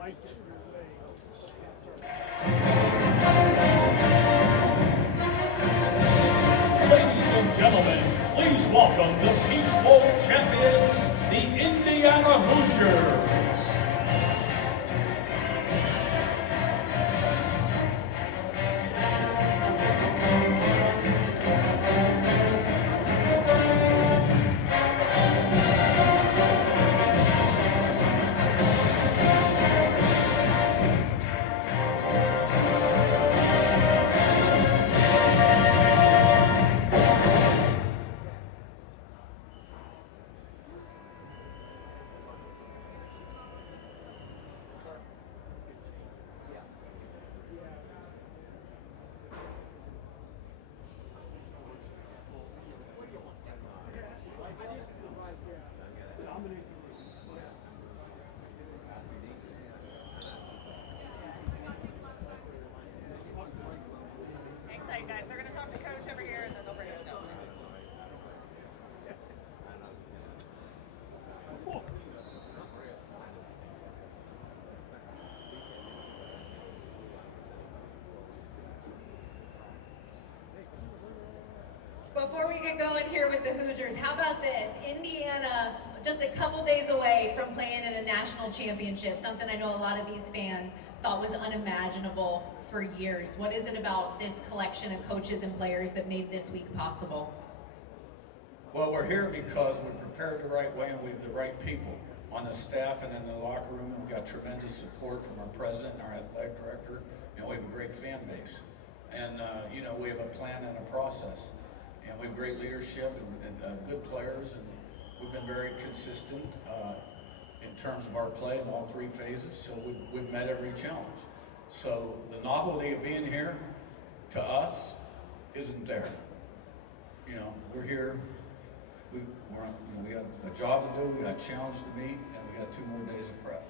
Ladies and gentlemen, please welcome the Peach Bowl champions, the Indiana Hoosiers. Hang tight, guys. They're going to talk to Coach over here, and then they'll bring it down. Before we get going here with the Hoosiers, how about this? Indiana, just a couple days away from playing in a national championship, something I know a lot of these fans thought was unimaginable for years. What is it about this collection of coaches and players that made this week possible? Well, we're here because we're prepared the right way and we have the right people on the staff and in the locker room. And we've got tremendous support from our president and our athletic director. And we have a great fan base. And, we have a plan and a process. And we have great leadership and good players. And we've been very consistent in terms of our play in all three phases. So we've met every challenge. So the novelty of being here to us isn't there. We're here. We got a job to do, we got a challenge to meet, and we got 2 more days of prep.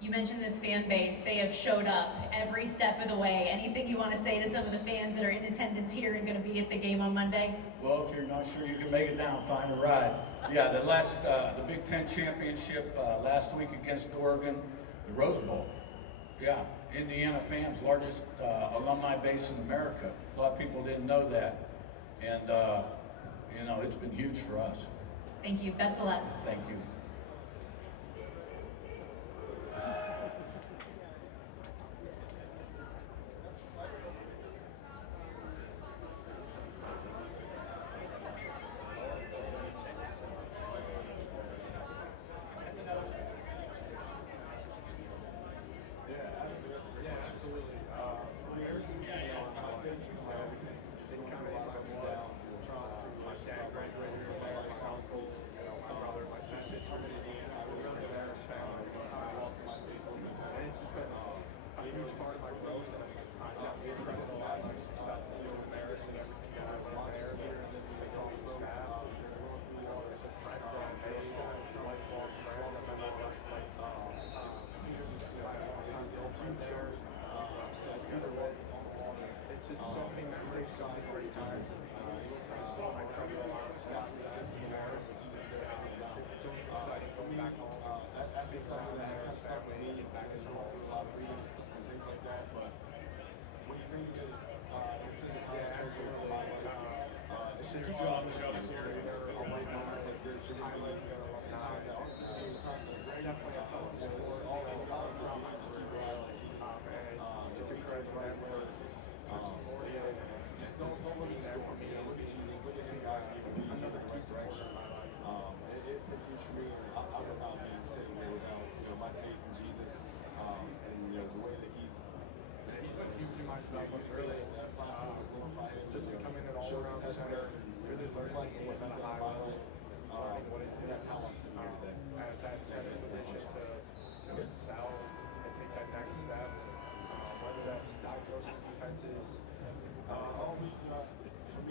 You mentioned this fan base. They have showed up every step of the way. Anything you want to say to some of the fans that are in attendance here and going to be at the game on Monday? Well, if you're not sure you can make it down, find a ride. Yeah, the Big Ten Championship last week against Oregon, the Rose Bowl. Yeah, Indiana fans, largest alumni base in America. A lot of people didn't know that. And, it's been huge for us. Thank you. Best of luck. Thank you.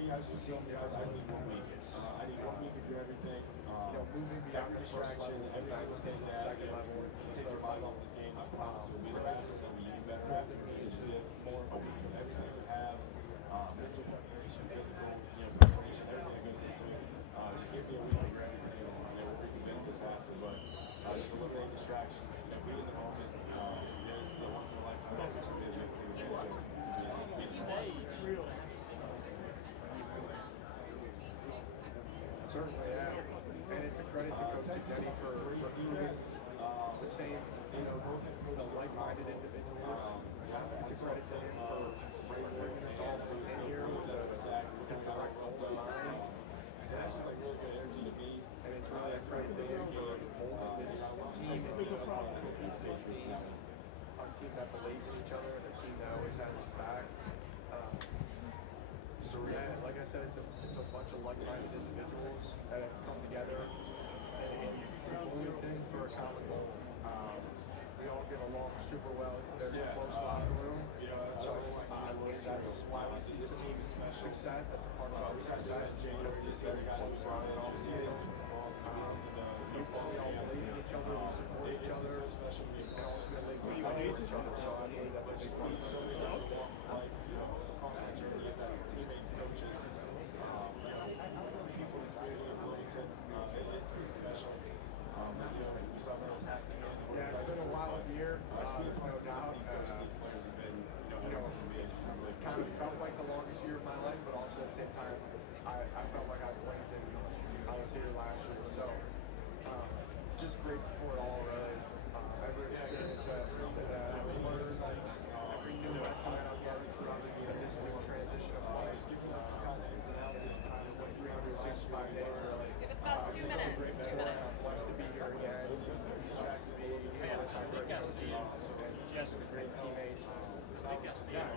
I just need 1 week. I need 1 week to do everything. Moving beyond distraction, every single thing that take your mind off this game. I promise we'll be there after. We'll be even better after. It's more a week of everything we have, mental preparation, physical, preparation, everything that goes into it. Just give me a week to do everything, and we'll reap the benefits after. But just eliminate distractions, be in the moment. Certainly, yeah. And it's a credit to Coach Denny for recruiting the same, the like-minded individuals. It's a credit to him for bringing us all in here with the correct goal in mind. That's just like really good energy to me. And it's really a credit to him for molding this team into a cohesive team, a team that believes in each other, and a team that always has its back. So yeah, like I said, it's a bunch of like-minded individuals that have come together and to Bloomington for a common goal. We all get along super well. It's a very close locker room. So I believe that's why we see this team is special. Success. That's a part of our success. January, this very close around all the field. We all believe in each other. We support each other. And ultimately, we believe in each other. So I believe that's a big part of it. Across my journey, if that's teammates, coaches, people in the community in Bloomington, it's pretty special. We saw our task at hand. Yeah, it's been a wild year, there's no doubt. These players have been, kind of felt like the longest year of my life, but also at the same time, I felt like I blinked and I was here last year. So, just grateful for it all, really. Every experience that I've learned, every new lesson that I've learned throughout this new transition of life. It's kind of 365 days, really. Give us about 2 minutes. 2 minutes. I'm blessed to be here again. Jack to be here with my great coaches and just with great teammates. Yeah,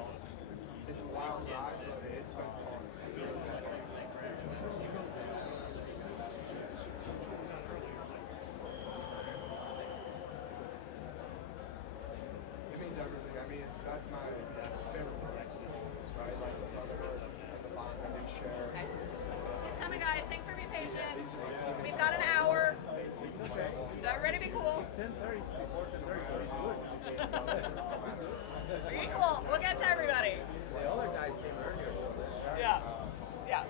it's a wild ride, but it's been fun. It's really been fun. It means everything. I mean, that's my favorite part, right? Like the brotherhood and the bond that we share. He's coming, guys. Thanks for being patient. We've got an hour. Is everybody be cool? 10:30, more than 30, so he's Be cool. We'll get to everybody. The other guys came earlier. Yeah. Yeah.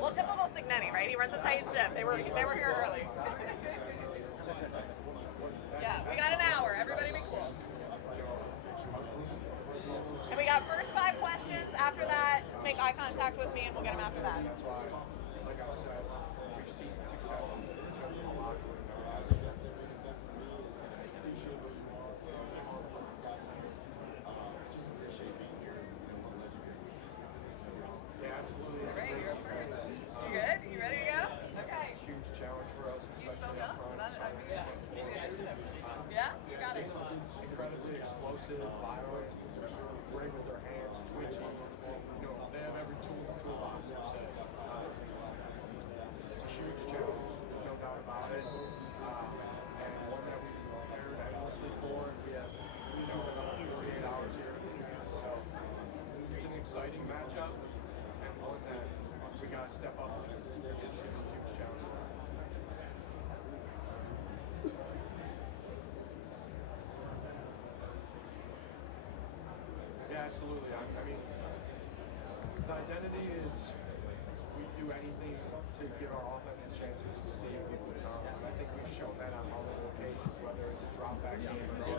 Well, typical Signetti, right? He runs a tight ship. They were here early. Yeah, we got an hour. Everybody be cool. And we got first 5 questions. After that, just make eye contact with me and we'll get them after that. That's why, like I said, we've seen successes because of the locker room. Yeah, absolutely. It's a Great, great you're defense. first. You good? You ready to go? Okay. Huge challenge for us, You especially spoke up up, so front. that, I mean, yeah, you got it. Incredibly explosive, violent, great with their hands, twitchy. They have every tool in the toolbox. It's a huge challenge. There's no doubt about it. And one that we've prepared endlessly for. And we have another 48 hours here to prepare. So it's an exciting matchup and one that we got to step up to. It's a huge challenge for us. Yeah, absolutely. I mean, the identity is we do anything to give our offense a chance to succeed. And I think we've shown that on multiple occasions, whether it's a drop back game or a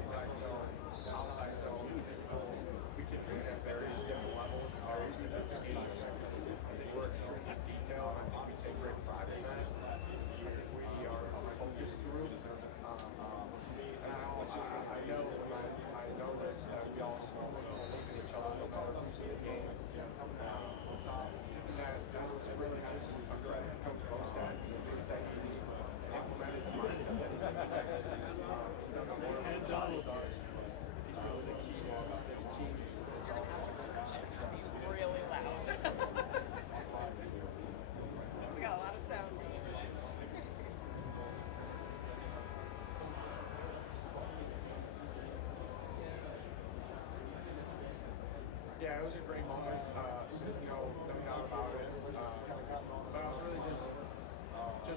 inside zone, outside zone. We can win at various different levels and various different schemes. I think we're extremely detailed, and I think we take great pride in that. I think we are a focused group. And I know this, that we all believe in each other no matter who's in the game. And that's really just a credit to Coach Bostad. Because that he's implemented the mindset that he's implemented. He's done a wonderful job with us. He's really the key to this team's success. Really loud. We got a lot of sound. Yeah, it was a great moment. No doubt about it. But I was really just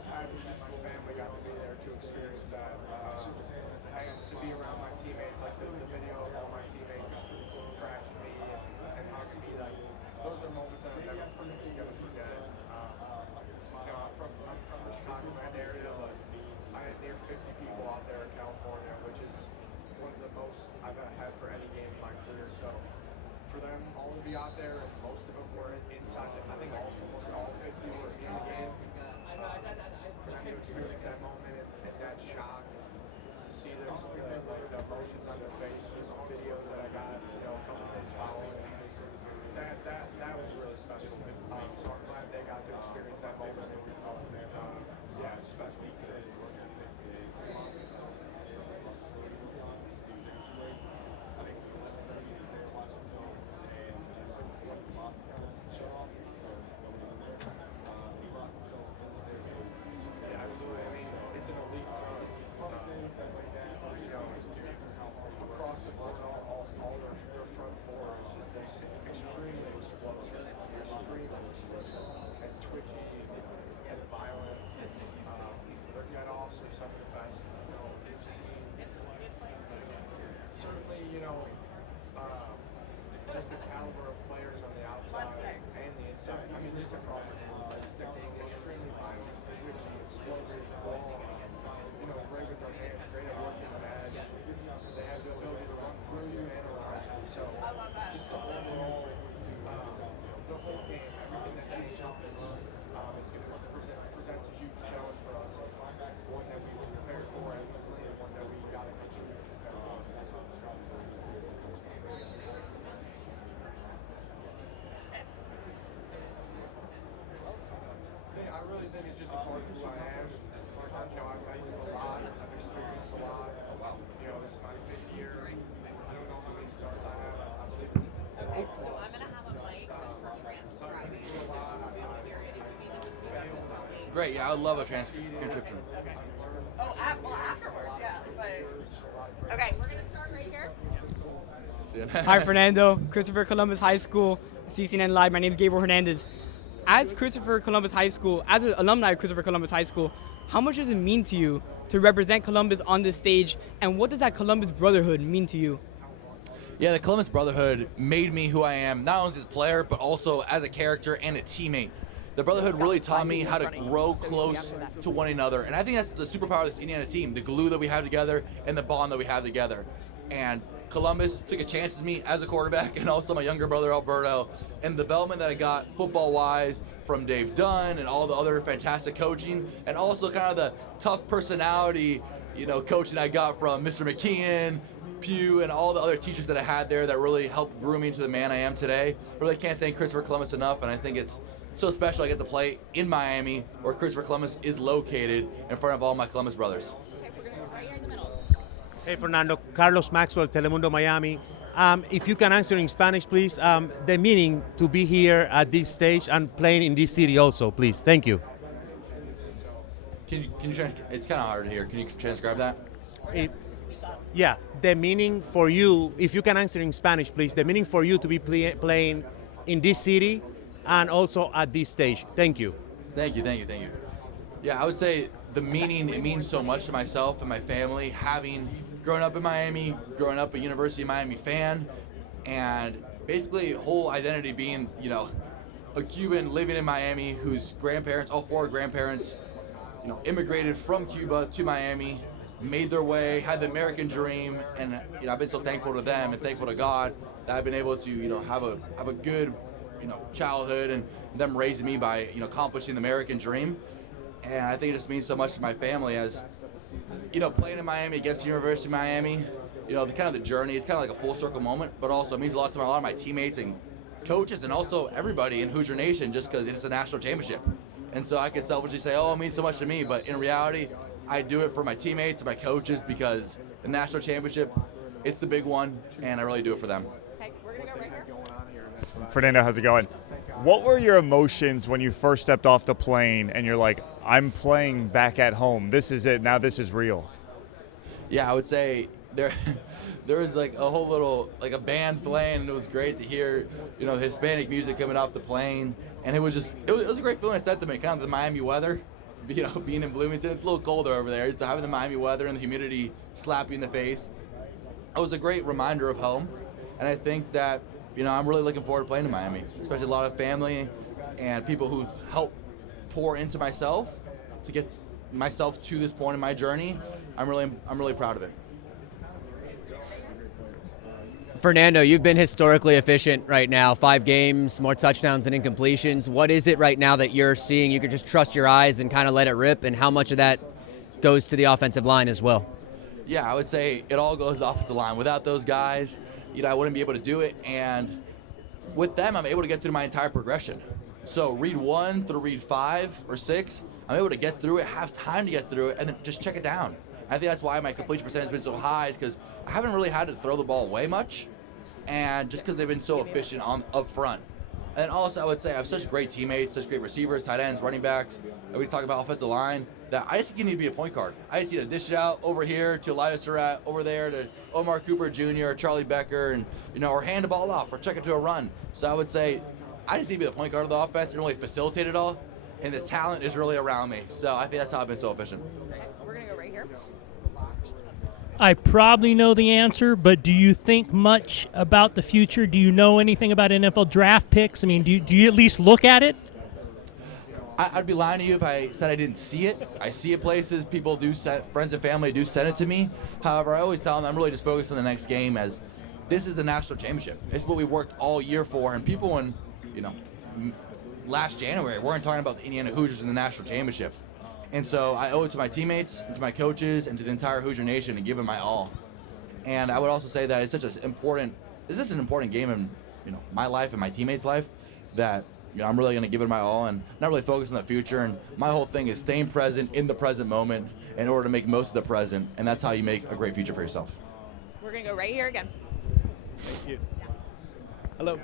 happy that my family got to be there to experience that. And to be around my teammates, like the video of all my teammates crashing me and hugging me. Like those are moments that I'm never gonna forget. I'm from the Chicagoland area, but I had near 50 people out there in California, which is one of the most I've had for any game in my career. So for them all to be out there, and most of them were inside. I think almost all 50 were in the game. For them to experience that moment and that shock, to see the emotions on their face, just some videos that I got, a couple days following, that was really special. So I'm glad they got to experience that moment. Yeah, it's special. Today's work ethic is locked himself in our facility one time. He was there too late. I think it was 11:30. He's there watching film, and at a certain point, the box kind of shut off. Nobody's in there. He locked himself in the staircase. Yeah, absolutely. I mean, it's an elite front. Fun things that like that. Just makes his character how hard he works. Across the board, all their front fours, extremely explosive, and twitchy and violent. Their get-offs are some of the best we've seen. Certainly, just the caliber of players on the outside and the inside. I mean, just across the board. Extremely violent, twitchy, explosive, raw. Great with their hands, great at working on edge. They have the ability to run through you and around you. So just the overall, the whole game, everything that they encompass, is going to presents a huge challenge for us. One that we prepared for endlessly, and one that we got to continue to prepare for. That's what I'm describing as I really think it's just a part of who I am. I've been through a lot. I've experienced a lot. This is my 5th year. I don't know how many starts I have. I believe it's 4 Okay, so plus. I'm gonna have a mic just for So I've been transcribing. through a lot. I've failed. Great, yeah, I would love a transcription. Oh, afterwards, yeah. But okay, we're gonna start right here. Hi, Fernando. Christopher Columbus High School, CCNN Live. My name is Gabriel Hernandez. As Christopher Columbus High School, as an alumni of Christopher Columbus High School, how much does it mean to you to represent Columbus on this stage, and what does that Columbus brotherhood mean to you? Yeah, the Columbus Brotherhood made me who I am, not only as a player, but also as a character and a teammate. The Brotherhood really taught me how to grow close to one another, and I think that's the superpower of this Indiana team, the glue that we have together and the bond that we have together. And Columbus took a chance with me as a quarterback, and also my younger brother Alberto, and the development that I got football-wise from Dave Dunn and all the other fantastic coaching, and also kind of the tough personality, coaching I got from Mr. McKeon, Pugh, and all the other teachers that I had there that really helped groom me into the man I am today. Really can't thank Christopher Columbus enough, and I think it's so special I get to play in Miami, where Christopher Columbus is located, in front of all my Columbus brothers. Okay, we're gonna go right here in the middle. Hey, Fernando. Carlos Maxwell, Telemundo Miami. If you can answer in Spanish, please, the meaning to be here at this stage and playing in this city also, please. Thank you. Can you it's kind of hard to hear. Can you transcribe that? Yeah, the meaning for you, if you can answer in Spanish, please, the meaning for you to be playing in this city and also at this stage. Thank you. Thank you. Yeah, I would say the meaning, it means so much to myself and my family, having grown up in Miami, growing up a University of Miami fan, and basically whole identity being, a Cuban living in Miami whose grandparents, all 4 grandparents, immigrated from Cuba to Miami, made their way, had the American dream, and I've been so thankful to them and thankful to God that I've been able to, have a good, childhood, and them raising me by, accomplishing the American dream. And I think it just means so much to my family as, playing in Miami against the University of Miami, the journey, it's kind of like a full circle moment, but also it means a lot to a lot of my teammates and coaches and also everybody in Hoosier Nation just because it's a national championship. And so I could selfishly say, oh, it means so much to me, but in reality, I do it for my teammates and my coaches because the national championship, it's the big one, and I really do it for them. Okay, we're gonna go right here. Fernando, how's it going? What were your emotions when you first stepped off the plane and you're like, I'm playing back at home. This is it. Now this is real. Yeah, I would say there was like a whole little, like a band playing, and it was great to hear, Hispanic music coming off the plane. And it was a great feeling. I said to me, kind of the Miami weather, being in Bloomington, it's a little colder over there. So having the Miami weather and the humidity slap you in the face, it was a great reminder of home. And I think that, I'm really looking forward to playing in Miami, especially a lot of family and people who've helped pour into myself to get myself to this point in my journey. I'm really proud of it. Fernando, you've been historically efficient right now, 5 games, more touchdowns than incompletions. What is it right now that you're seeing? You could just trust your eyes and kind of let it rip, and how much of that goes to the offensive line as well? Yeah, I would say it all goes to the offensive line. Without those guys, I wouldn't be able to do it. And with them, I'm able to get through my entire progression. So read 1 through read 5 or 6, I'm able to get through it, have time to get through it, and then just check it down. I think that's why my completion percentage has been so high, is because I haven't really had to throw the ball away much, and just because they've been so efficient up front. And also, I would say I have such great teammates, such great receivers, tight ends, running backs. And we talk about offensive line, that I just think you need to be a point guard. I just need to dish it out over here to Elias Surratt, over there to Omar Cooper Jr., or Charlie Becker, and or hand the ball off or check it to a run. So I would say I just need to be the point guard of the offense and really facilitate it all. And the talent is really around me. So I think that's how I've been so efficient. We're going to go right here. I probably know the answer, but do you think much about the future? Do you know anything about NFL draft picks? I mean, do you at least look at it? I'd be lying to you if I said I didn't see it. I see it places. People do friends and family do send it to me. However, I always tell them I'm really just focused on the next game, as this is the national championship. It's what we worked all year for. And people, when last January, weren't talking about the Indiana Hoosiers in the national championship. And so I owe it to my teammates, and to my coaches, and to the entire Hoosier Nation to give it my all. And I would also say that it's such an important game in my life and my teammates' life, that I'm really going to give it my all and not really focus on the future. And my whole thing is staying present in the present moment in order to make most of the present, and that's how you make a great future for yourself. We're going to go right here again. Thank you. Hello.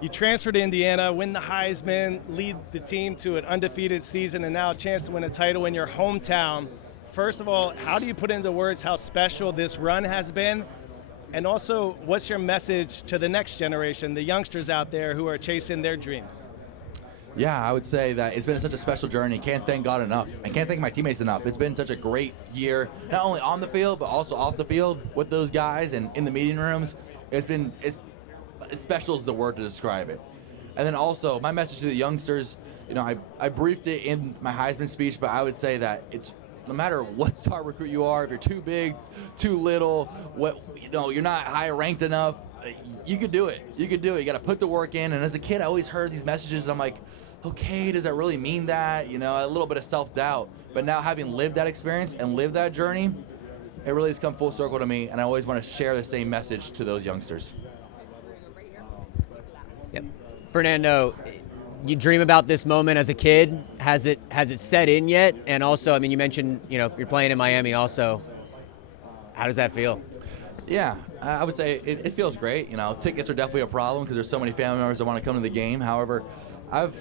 You transferred to Indiana, win the Heisman, lead the team to an undefeated season, and now a chance to win a title in your hometown. First of all, how do you put into words how special this run has been? And also, what's your message to the next generation, the youngsters out there who are chasing their dreams? Yeah, I would say that it's been such a special journey. Can't thank God enough. I can't thank my teammates enough. It's been such a great year, not only on the field, but also off the field with those guys and in the meeting rooms. It's special is the word to describe it. And then also, my message to the youngsters, I briefed it in my Heisman speech, but I would say that it's no matter what star recruit you are, if you're too big, too little, you're not high ranked enough, you could do it. You could do it. You got to put the work in. And as a kid, I always heard these messages, and I'm like, okay, does that really mean that? A little bit of self-doubt. But now, having lived that experience and lived that journey, it really has come full circle to me, and I always want to share the same message to those youngsters. Yep. Fernando, you dream about this moment as a kid. Has it set in yet? And also, I mean, you mentioned, you're playing in Miami also. How does that feel? Yeah, I would say it feels great. Tickets are definitely a problem because there's so many family members that want to come to the game. However, I've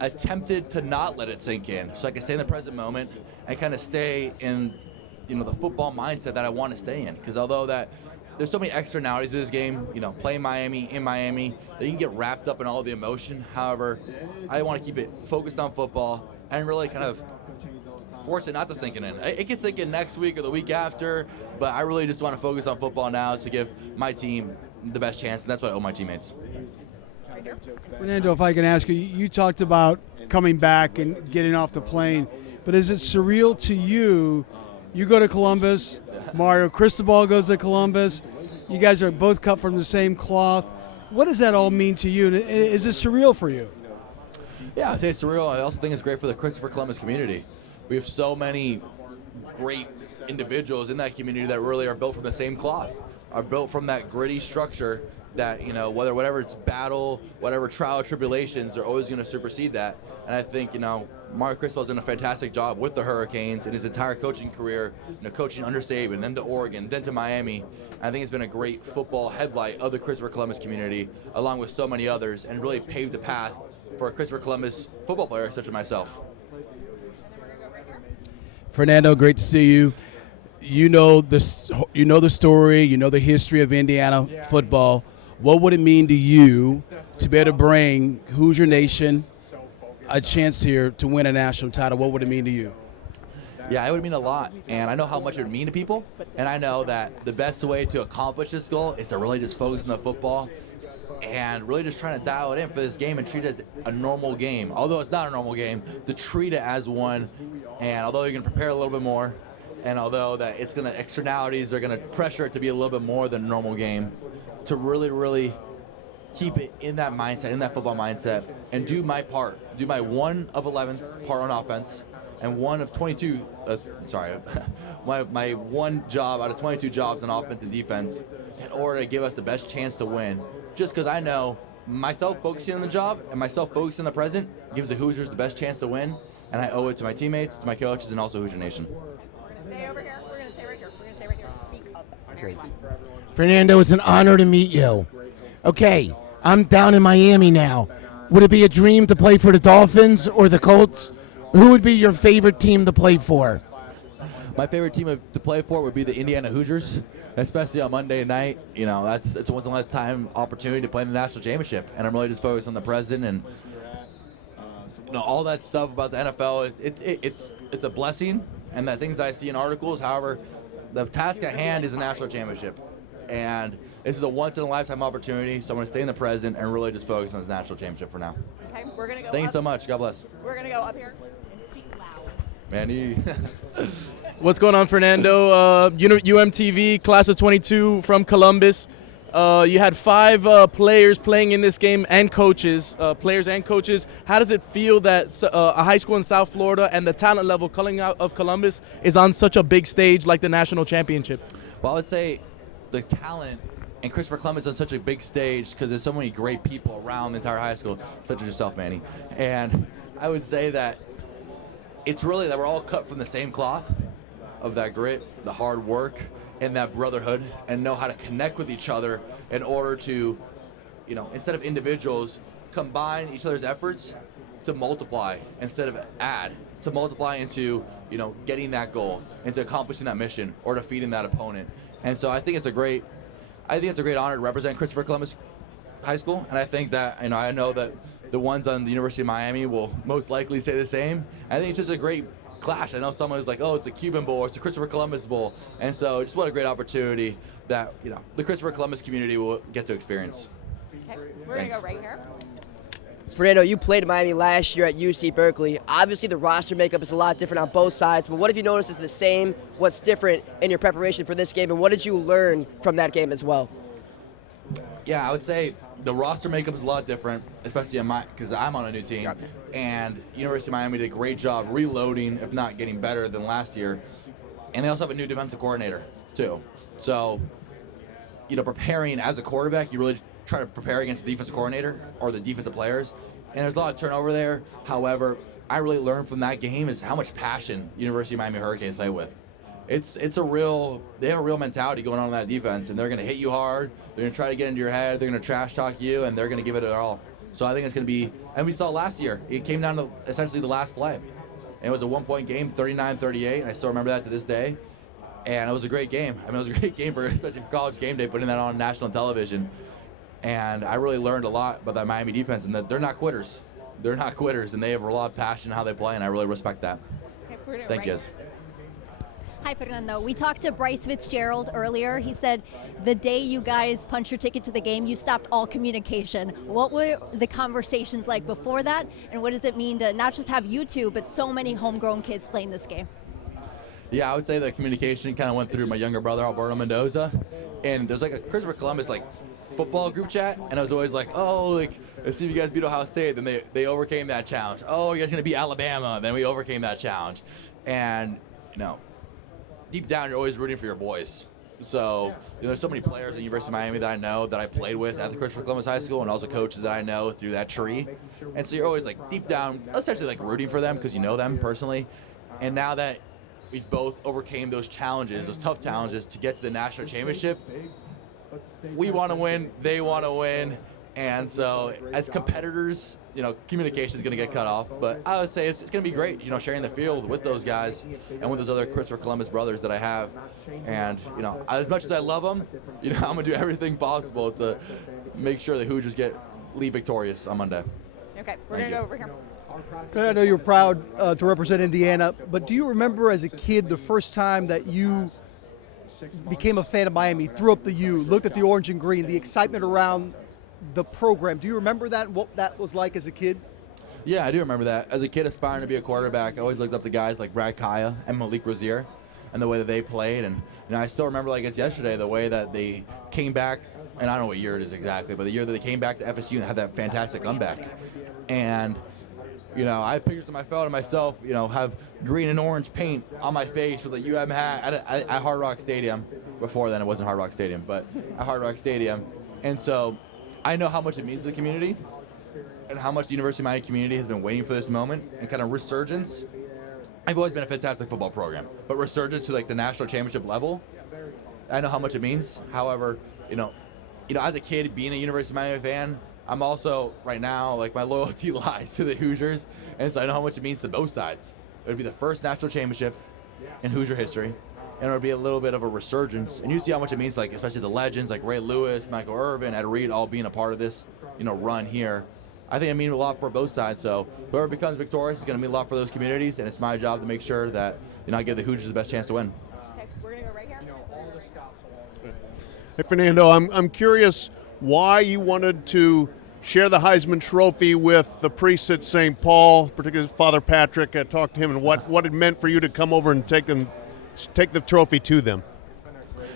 attempted to not let it sink in, so I can stay in the present moment and kind of stay in, the football mindset that I want to stay in. Because although that there's so many externalities to this game, playing in Miami, that you can get wrapped up in all the emotion. However, I want to keep it focused on football and really kind of force it not to sink in. It can sink in next week or the week after, but I really just want to focus on football now to give my team the best chance, and that's what I owe my teammates. Fernando, if I can ask you, you talked about coming back and getting off the plane, but is it surreal to you? You go to Columbus, Mario Cristobal goes to Columbus, you guys are both cut from the same cloth. What does that all mean to you? And is it surreal for you? Yeah, I say it's surreal. I also think it's great for the Christopher Columbus community. We have so many great individuals in that community that really are built from the same cloth, are built from that gritty structure that, whatever it's battle, whatever trial or tribulations, they're always going to supersede that. And I think, Mario Cristobal's done a fantastic job with the Hurricanes in his entire coaching career, coaching under Saban, then to Oregon, then to Miami. I think it's been a great football headlight of the Christopher Columbus community, along with so many others, and really paved the path for a Christopher Columbus football player such as myself. Fernando, great to see you. You know the story, you know the history of Indiana football. What would it mean to you to be able to bring Hoosier Nation a chance here to win a national title? What would it mean to you? Yeah, it would mean a lot, and I know how much it would mean to people, and I know that the best way to accomplish this goal is to really just focus on the football and really just trying to dial it in for this game and treat it as a normal game. Although it's not a normal game, to treat it as one, and although you're going to prepare a little bit more, and although that externalities are going to pressure it to be a little bit more than a normal game, to really, really keep it in that mindset, in that football mindset, and do my part, do my 1 of 11 part on offense, and 1 of 22, my one job out of 22 jobs on offense and defense in order to give us the best chance to win. Just because I know myself focusing on the job and myself focusing on the present gives the Hoosiers the best chance to win, and I owe it to my teammates, to my coaches, and also Hoosier Nation. Stay over here. We're going to stay right here. We're going to stay right here. Speak up. Okay. Fernando, it's an honor to meet you. Okay, I'm down in Miami now. Would it be a dream to play for the Dolphins or the Colts? Who would be your favorite team to play for? My favorite team to play for would be the Indiana Hoosiers, especially on Monday night. You know, it's a once in a lifetime opportunity to play in the national championship, and I'm really just focused on the present and all that stuff about the NFL. It's a blessing, and the things that I see in articles. However, the task at hand is a national championship, and this is a once in a lifetime opportunity. So I'm going to stay in the present and really just focus on this national championship for now. Okay, we're going to go Thank you so much. God bless. We're going to go up here and speak loud. Manny. What's going on, Fernando? UMTV, class of 22 from Columbus. You had 5 players playing in this game and coaches, players and coaches. How does it feel that a high school in South Florida and the talent level coming out of Columbus is on such a big stage like the national championship? Well, I would say the talent and Christopher Columbus on such a big stage because there's so many great people around the entire high school, such as yourself, Manny. And I would say that it's really that we're all cut from the same cloth of that grit, the hard work, and that brotherhood, and know how to connect with each other in order to, instead of individuals, combine each other's efforts to multiply instead of add, to multiply into, getting that goal, into accomplishing that mission, or defeating that opponent. And so I think it's a great honor to represent Christopher Columbus High School, and I think that, I know that the ones on the University of Miami will most likely say the same. I think it's just a great clash. I know someone who's like, oh, it's a Cuban Bowl, it's a Christopher Columbus Bowl, and so just what a great opportunity that the Christopher Columbus community will get to experience. Okay, we're going to go right here. Fernando, you played in Miami last year at UC Berkeley. Obviously, the roster makeup is a lot different on both sides, but what have you noticed is the same? What's different in your preparation for this game, and what did you learn from that game as well? Yeah, I would say the roster makeup is a lot different, especially because I'm on a new team, and University of Miami did a great job reloading, if not getting better than last year. And they also have a new defensive coordinator, too. So, preparing as a quarterback, you really try to prepare against the defensive coordinator or the defensive players. And there's a lot of turnover there. However, I really learned from that game is how much passion University of Miami Hurricanes play with. They have a real mentality going on in that defense, and they're going to hit you hard. They're going to try to get into your head. They're going to trash talk you, and they're going to give it their all. So I think it's going to be, and we saw last year, it came down to essentially the last play. And it was a 1-point game, 39-38, and I still remember that to this day. And it was a great game. I mean, it was a great game especially for College Game Day, putting that on national television. And I really learned a lot about that Miami defense, and that they're not quitters. They're not quitters, and they have a lot of passion in how they play, and I really respect that. Okay, Thank you. Hi, Fernando. We talked to Bryce Fitzgerald earlier. He said the day you guys punched your ticket to the game, you stopped all communication. What were the conversations like before that, and what does it mean to not just have you two, but so many homegrown kids playing this game? Yeah, I would say the communication kind of went through my younger brother, Fernando Mendoza, and there's like a Christopher Columbus football group chat, and I was always like, let's see if you guys beat Ohio State. Then they overcame that challenge. Oh, you guys gonna beat Alabama? Then we overcame that challenge, and deep down, you're always rooting for your boys. So there's so many players at the University of Miami that I know that I played with at the Christopher Columbus High School, and also coaches that I know through that tree. And so you're always deep down, essentially rooting for them because you know them personally. And now that we've both overcame those challenges, those tough challenges to get to the national championship, we want to win, they want to win. And so as competitors, communication is going to get cut off. But I would say it's going to be great, sharing the field with those guys and with those other Christopher Columbus brothers that I have. And, as much as I love them, I'm going to do everything possible to make sure the Hoosiers leave victorious on Monday. Okay, we're going to go over here. I know you're proud to represent Indiana, but do you remember as a kid the first time that you became a fan of Miami, threw up the U, looked at the orange and green, the excitement around the program? Do you remember that and what that was like as a kid? Yeah, I do remember that. As a kid aspiring to be a quarterback, I always looked up to guys like Brad Kaya and Malik Rozier and the way that they played. And I still remember like it's yesterday, the way that they came back and I don't know what year it is exactly, but the year that they came back to FSU and had that fantastic comeback. And, I have pictures of my phone of myself, have green and orange paint on my face with a UM hat at Hard Rock Stadium. Before then, it wasn't Hard Rock Stadium, but at Hard Rock Stadium. And so I know how much it means to the community and how much the University of Miami community has been waiting for this moment and kind of resurgence. I've always been a fantastic football program, but resurgence to like the national championship level, I know how much it means. However, as a kid being a University of Miami fan, I'm also right now like my loyalty lies to the Hoosiers, and so I know how much it means to both sides. It would be the first national championship in Hoosier history, and it would be a little bit of a resurgence. And you see how much it means, like especially the legends like Ray Lewis, Michael Irvin, Ed Reed, all being a part of this, run here. I think it means a lot for both sides. So whoever becomes victorious is going to mean a lot for those communities, and it's my job to make sure that I give the Hoosiers the best chance to win. Okay, we're gonna go right here. Hey, Fernando, I'm curious why you wanted to share the Heisman Trophy with the priests at St. Paul, particularly Father Patrick. I talked to him, and what it meant for you to come over and take the trophy to them.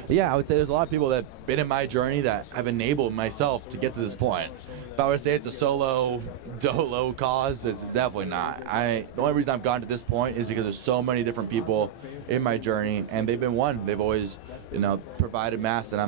Yeah, I would say there's a lot of people that have been in my journey that have enabled myself to get to this point. If I were to say it's a solo, dolo cause, it's definitely not. The only reason I've gotten to this point is because there's so many different people in my journey, and they've been one. They've always, provided Mass, and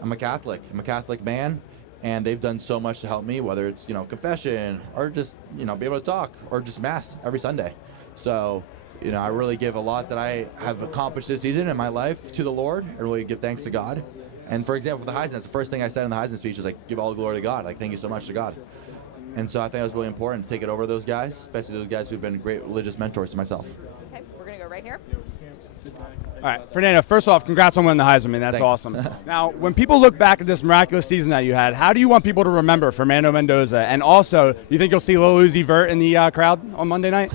I'm a Catholic. I'm a Catholic man, and they've done so much to help me, whether it's, confession or just, be able to talk or just Mass every Sunday. So, I really give a lot that I have accomplished this season in my life to the Lord. I really give thanks to God. And for example, for the Heisman, that's the first thing I said in the Heisman speech was like, give all the glory to God. Like, thank you so much to God. And so I think it was really important to take it over to those guys, especially those guys who've been great religious mentors to myself. Okay, we're gonna go right here. All right, Fernando, first off, congrats on winning the Heisman, man. That's Thanks. awesome. Now, when people look back at this miraculous season that you had, how do you want people to remember Fernando Mendoza? And also, do you think you'll see Lil Uzi Vert in the crowd on Monday night?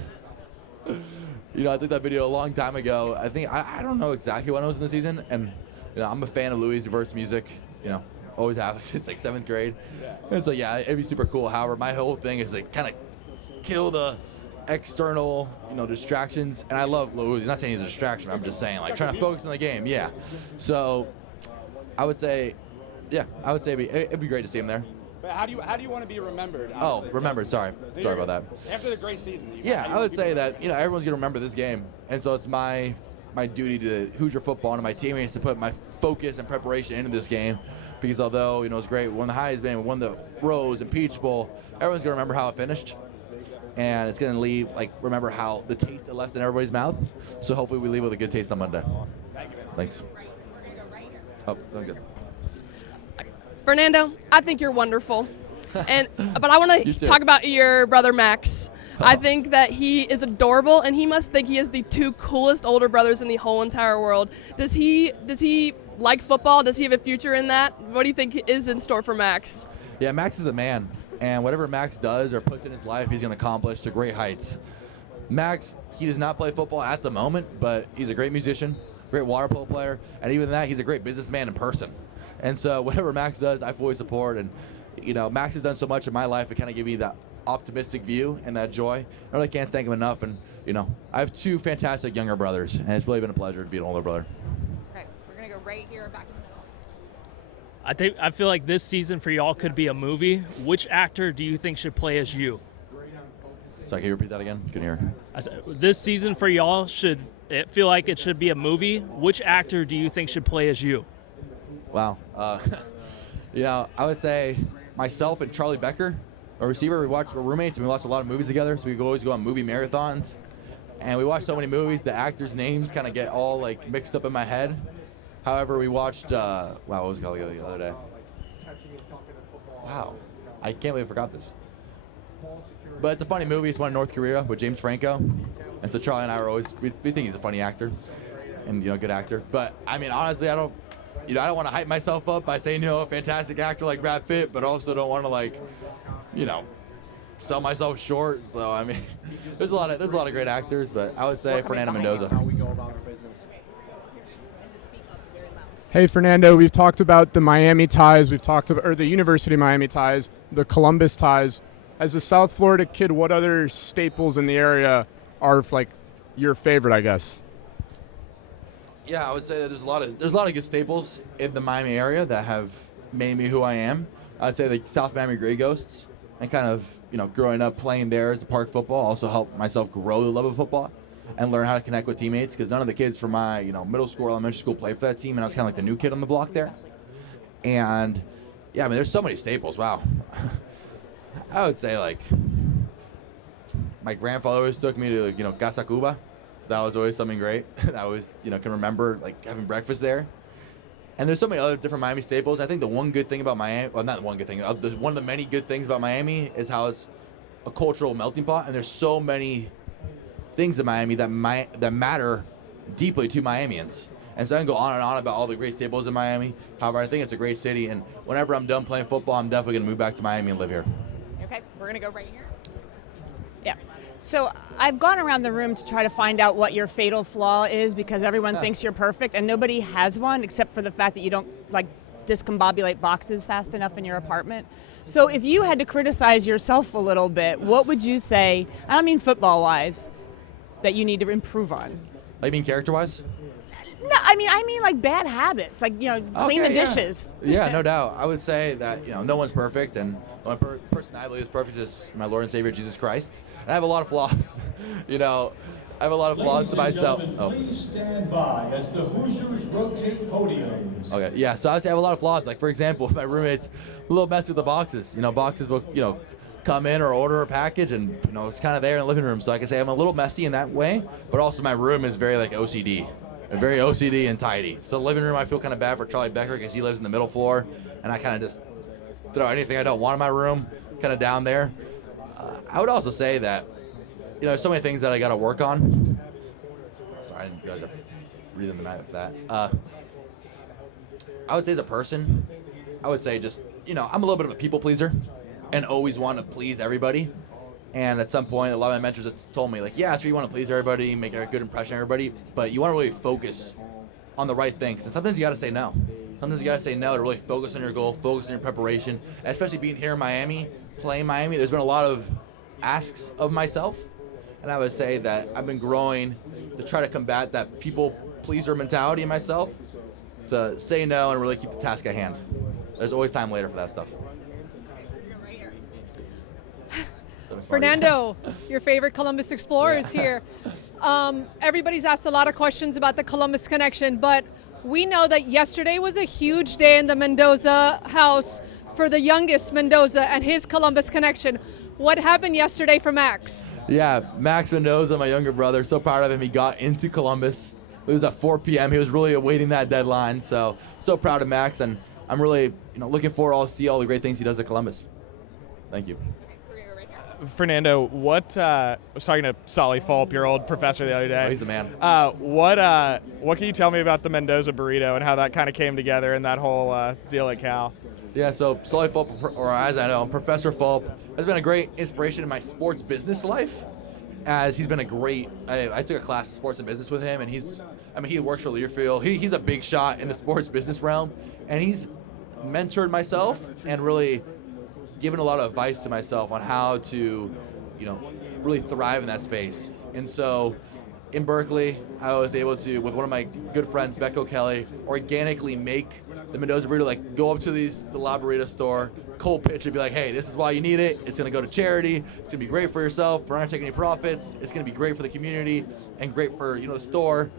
I took that video a long time ago. I think, I don't know exactly when I was in the season, and I'm a fan of Louis Vert's music, always have since like 7th grade. And so, yeah, it'd be super cool. However, my whole thing is to kind of kill the external, distractions. And I love Louis. I'm not saying he's a distraction. I'm just saying, like, trying to focus on the game. Yeah. So I would say, it'd be great to see him there. But how do you want to be remembered? Remembered. Sorry about that. After the great season. I would say that everyone's gonna remember this game, and so it's my duty to Hoosier football and to my teammates to put my focus and preparation into this game, because although it's great, we won the Heisman, we won the Rose and Peach Bowl, everyone's gonna remember how it finished, and it's gonna remember how the taste it left in everybody's mouth. So hopefully we leave with a good taste on Monday. Thanks. Oh, I'm good. Fernando, I think you're wonderful. But I want to talk about your brother Max. I think that he is adorable, and he must think he is the two coolest older brothers in the whole entire world. Does he like football? Does he have a future in that? What do you think is in store for Max? Yeah, Max is the man, and whatever Max does or puts in his life, he's going to accomplish to great heights. Max, he does not play football at the moment, but he's a great musician, great water polo player, and even that, he's a great businessman in person. And so whatever Max does, I fully support. And, Max has done so much in my life. It kind of gave me that optimistic view and that joy. I really can't thank him enough. And, I have two fantastic younger brothers, and it's really been a pleasure to be an older brother. Okay, we're going to go right here back in the middle. I feel like this season for y'all could be a movie. Which actor do you think should play as you? Sorry, can you repeat that again? Couldn't hear. I said, this season for y'all it feel like it should be a movie. Which actor do you think should play as you? Wow. I would say myself and Charlie Becker, a receiver. We're roommates, and we watch a lot of movies together, so we always go on movie marathons. And we watch so many movies, the actors' names kind of get all mixed up in my head. However, we watched, what was it called the other day? Wow. I can't believe I forgot this. But it's a funny movie. It's one in North Korea with James Franco. And so Charlie and I we think he's a funny actor and, good actor. But, I mean, honestly, I don't want to hype myself up by saying, a fantastic actor like Brad Pitt, but also don't want to sell myself short. So, I mean, there's a lot of great actors, but I would say Fernando Mendoza. Hey, Fernando, we've talked about the Miami ties. We've talked about the University of Miami ties, the Columbus ties. As a South Florida kid, what other staples in the area are your favorite, I guess? Yeah, I would say that there's a lot of good staples in the Miami area that have made me who I am. I'd say the South Miami Grey Ghosts, and kind of, growing up playing there as a park football also helped myself grow the love of football and learn how to connect with teammates, because none of the kids from my, middle school or elementary school played for that team, and I was kind of like the new kid on the block there. And yeah, I mean, there's so many staples. Wow. I would say, like, my grandfather always took me to, Casa Cuba. So that was always something great. I always, can remember, like, having breakfast there. And there's so many other different Miami staples. I think the one good thing about Miami, well, not one good thing, one of the many good things about Miami is how it's a cultural melting pot. And there's so many things in Miami that matter deeply to Miamians. And so I can go on and on about all the great staples in Miami. However, I think it's a great city. And whenever I'm done playing football, I'm definitely going to move back to Miami and live here. Okay, we're going to go right here. Yeah. So I've gone around the room to try to find out what your fatal flaw is, because everyone thinks you're perfect and nobody has one except for the fact that you don't discombobulate boxes fast enough in your apartment. So if you had to criticize yourself a little bit, what would you say, I don't mean football-wise, that you need to improve on? You mean character-wise? No, I mean like bad habits, like, clean the dishes. Yeah, no doubt. I would say that, no one's perfect, and the only person I believe is perfect is my Lord and Savior, Jesus Christ. And I have a lot of flaws. I have a lot of flaws to myself. Please stand by as the Hoosiers rotate podiums. Okay, yeah, so I would say I have a lot of flaws. Like, for example, my roommate's a little messy with the boxes. Boxes will, come in or order a package, and, it's kind of there in the living room. So I can say I'm a little messy in that way, but also my room is very, OCD. Very OCD and tidy. So the living room, I feel kind of bad for Charlie Becker because he lives in the middle floor, and I kind of just throw anything I don't want in my room kind of down there. I would also say that, there's so many things that I got to work on. Sorry, I didn't realize I breathed in the night with that. I would say as a person, I would say just, I'm a little bit of a people pleaser and always want to please everybody. And at some point, a lot of my mentors have told me, yeah, sure, you want to please everybody, make a good impression on everybody, but you want to really focus on the right things. And sometimes you got to say no. Sometimes you got to say no to really focus on your goal, focus on your preparation. And especially being here in Miami, playing Miami, there's been a lot of asks of myself. And I would say that I've been growing to try to combat that people pleaser mentality in myself, to say no and really keep the task at hand. There's always time later for that stuff. Fernando, your favorite Columbus Explorer is here. Everybody's asked a lot of questions about the Columbus connection, but we know that yesterday was a huge day in the Mendoza house for the youngest Mendoza and his Columbus connection. What happened yesterday for Max? Yeah, Max Mendoza, my younger brother, so proud of him. He got into Columbus. It was at 4 p.m. He was really awaiting that deadline, so proud of Max, and I'm really looking forward to see all the great things he does at Columbus. Thank you. Fernando, I was talking to Solly Fulp, your old professor, the other day. Oh, he's a man. What can you tell me about the Mendoza burrito and how that kind of came together and that whole deal at Cal? Yeah, so Solly Fulp, or as I know, Professor Fulp, has been a great inspiration in my sports business life, as he's been a great, I took a class in sports and business with him, and he works for Learfield. He's a big shot in the sports business realm, and he's mentored myself and really given a lot of advice to myself on how to, really thrive in that space. And so in Berkeley, I was able to, with one of my good friends, Becco Kelly, organically make the Mendoza burrito, go up to the La Burrito store, cold pitch and be like, hey, this is why you need it. It's going to go to charity. It's going to be great for yourself. We're not taking any profits. It's going to be great for the community and great for, the store.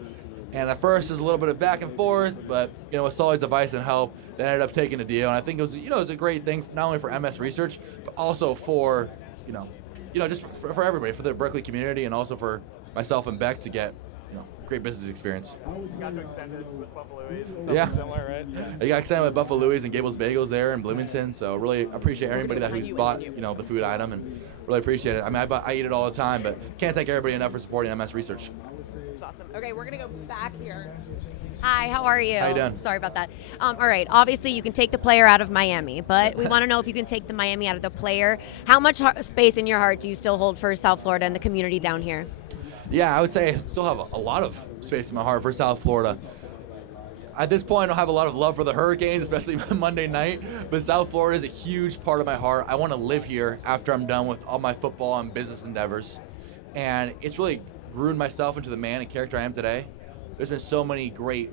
And at first, there's a little bit of back and forth, but, with Solly's advice and help, they ended up taking a deal. And I think it was, it was a great thing, not only for MS Research, but also for, just for everybody, for the Berkeley community, and also for myself and Beck to get, great business experience. You got to extend it with Buffalo Louie's. Yeah. Similar, right? I got extended with Buffalo Louie's and Gable's Bagels there in Bloomington. So really appreciate everybody who's bought, the food item, and really appreciate it. I mean, I eat it all the time, but can't thank everybody enough for supporting MS Research. That's awesome. Okay, we're going to go back here. Hi, how are you? How you doing? Sorry about that. All right, obviously you can take the player out of Miami, but we want to know if you can take the Miami out of the player. How much space in your heart do you still hold for South Florida and the community down here? Yeah, I would say I still have a lot of space in my heart for South Florida. At this point, I don't have a lot of love for the Hurricanes, especially Monday night, but South Florida is a huge part of my heart. I want to live here after I'm done with all my football and business endeavors, and it's really groomed myself into the man and character I am today. There's been so many great,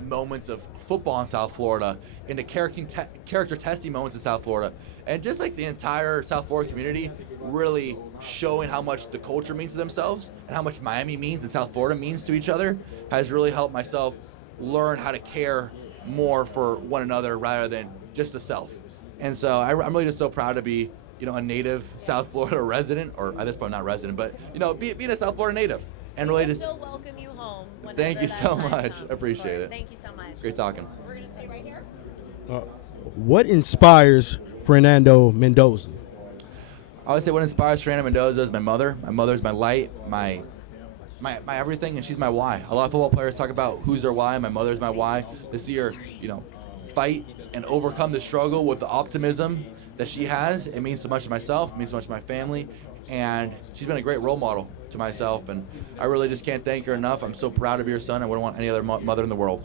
moments of football in South Florida, into character testing moments in South Florida, and just like the entire South Florida community really showing how much the culture means to themselves and how much Miami means and South Florida means to each other has really helped myself learn how to care more for one another rather than just the self. And so I'm really just so proud to be, a native South Florida resident, or at this point not resident, but being a South Florida native, and really just We'll welcome you home. Thank you so much. I appreciate it. Thank you so much. Great talking. We're gonna stay right here. What inspires Fernando Mendoza? I would say what inspires Fernando Mendoza is my mother. My mother's my light, my everything, and she's my why. A lot of football players talk about who's their why. My mother's my why. To see her, fight and overcome the struggle with the optimism that she has, it means so much to myself, it means so much to my family, and she's been a great role model to myself, and I really just can't thank her enough. I'm so proud to be her son. I wouldn't want any other mother in the world.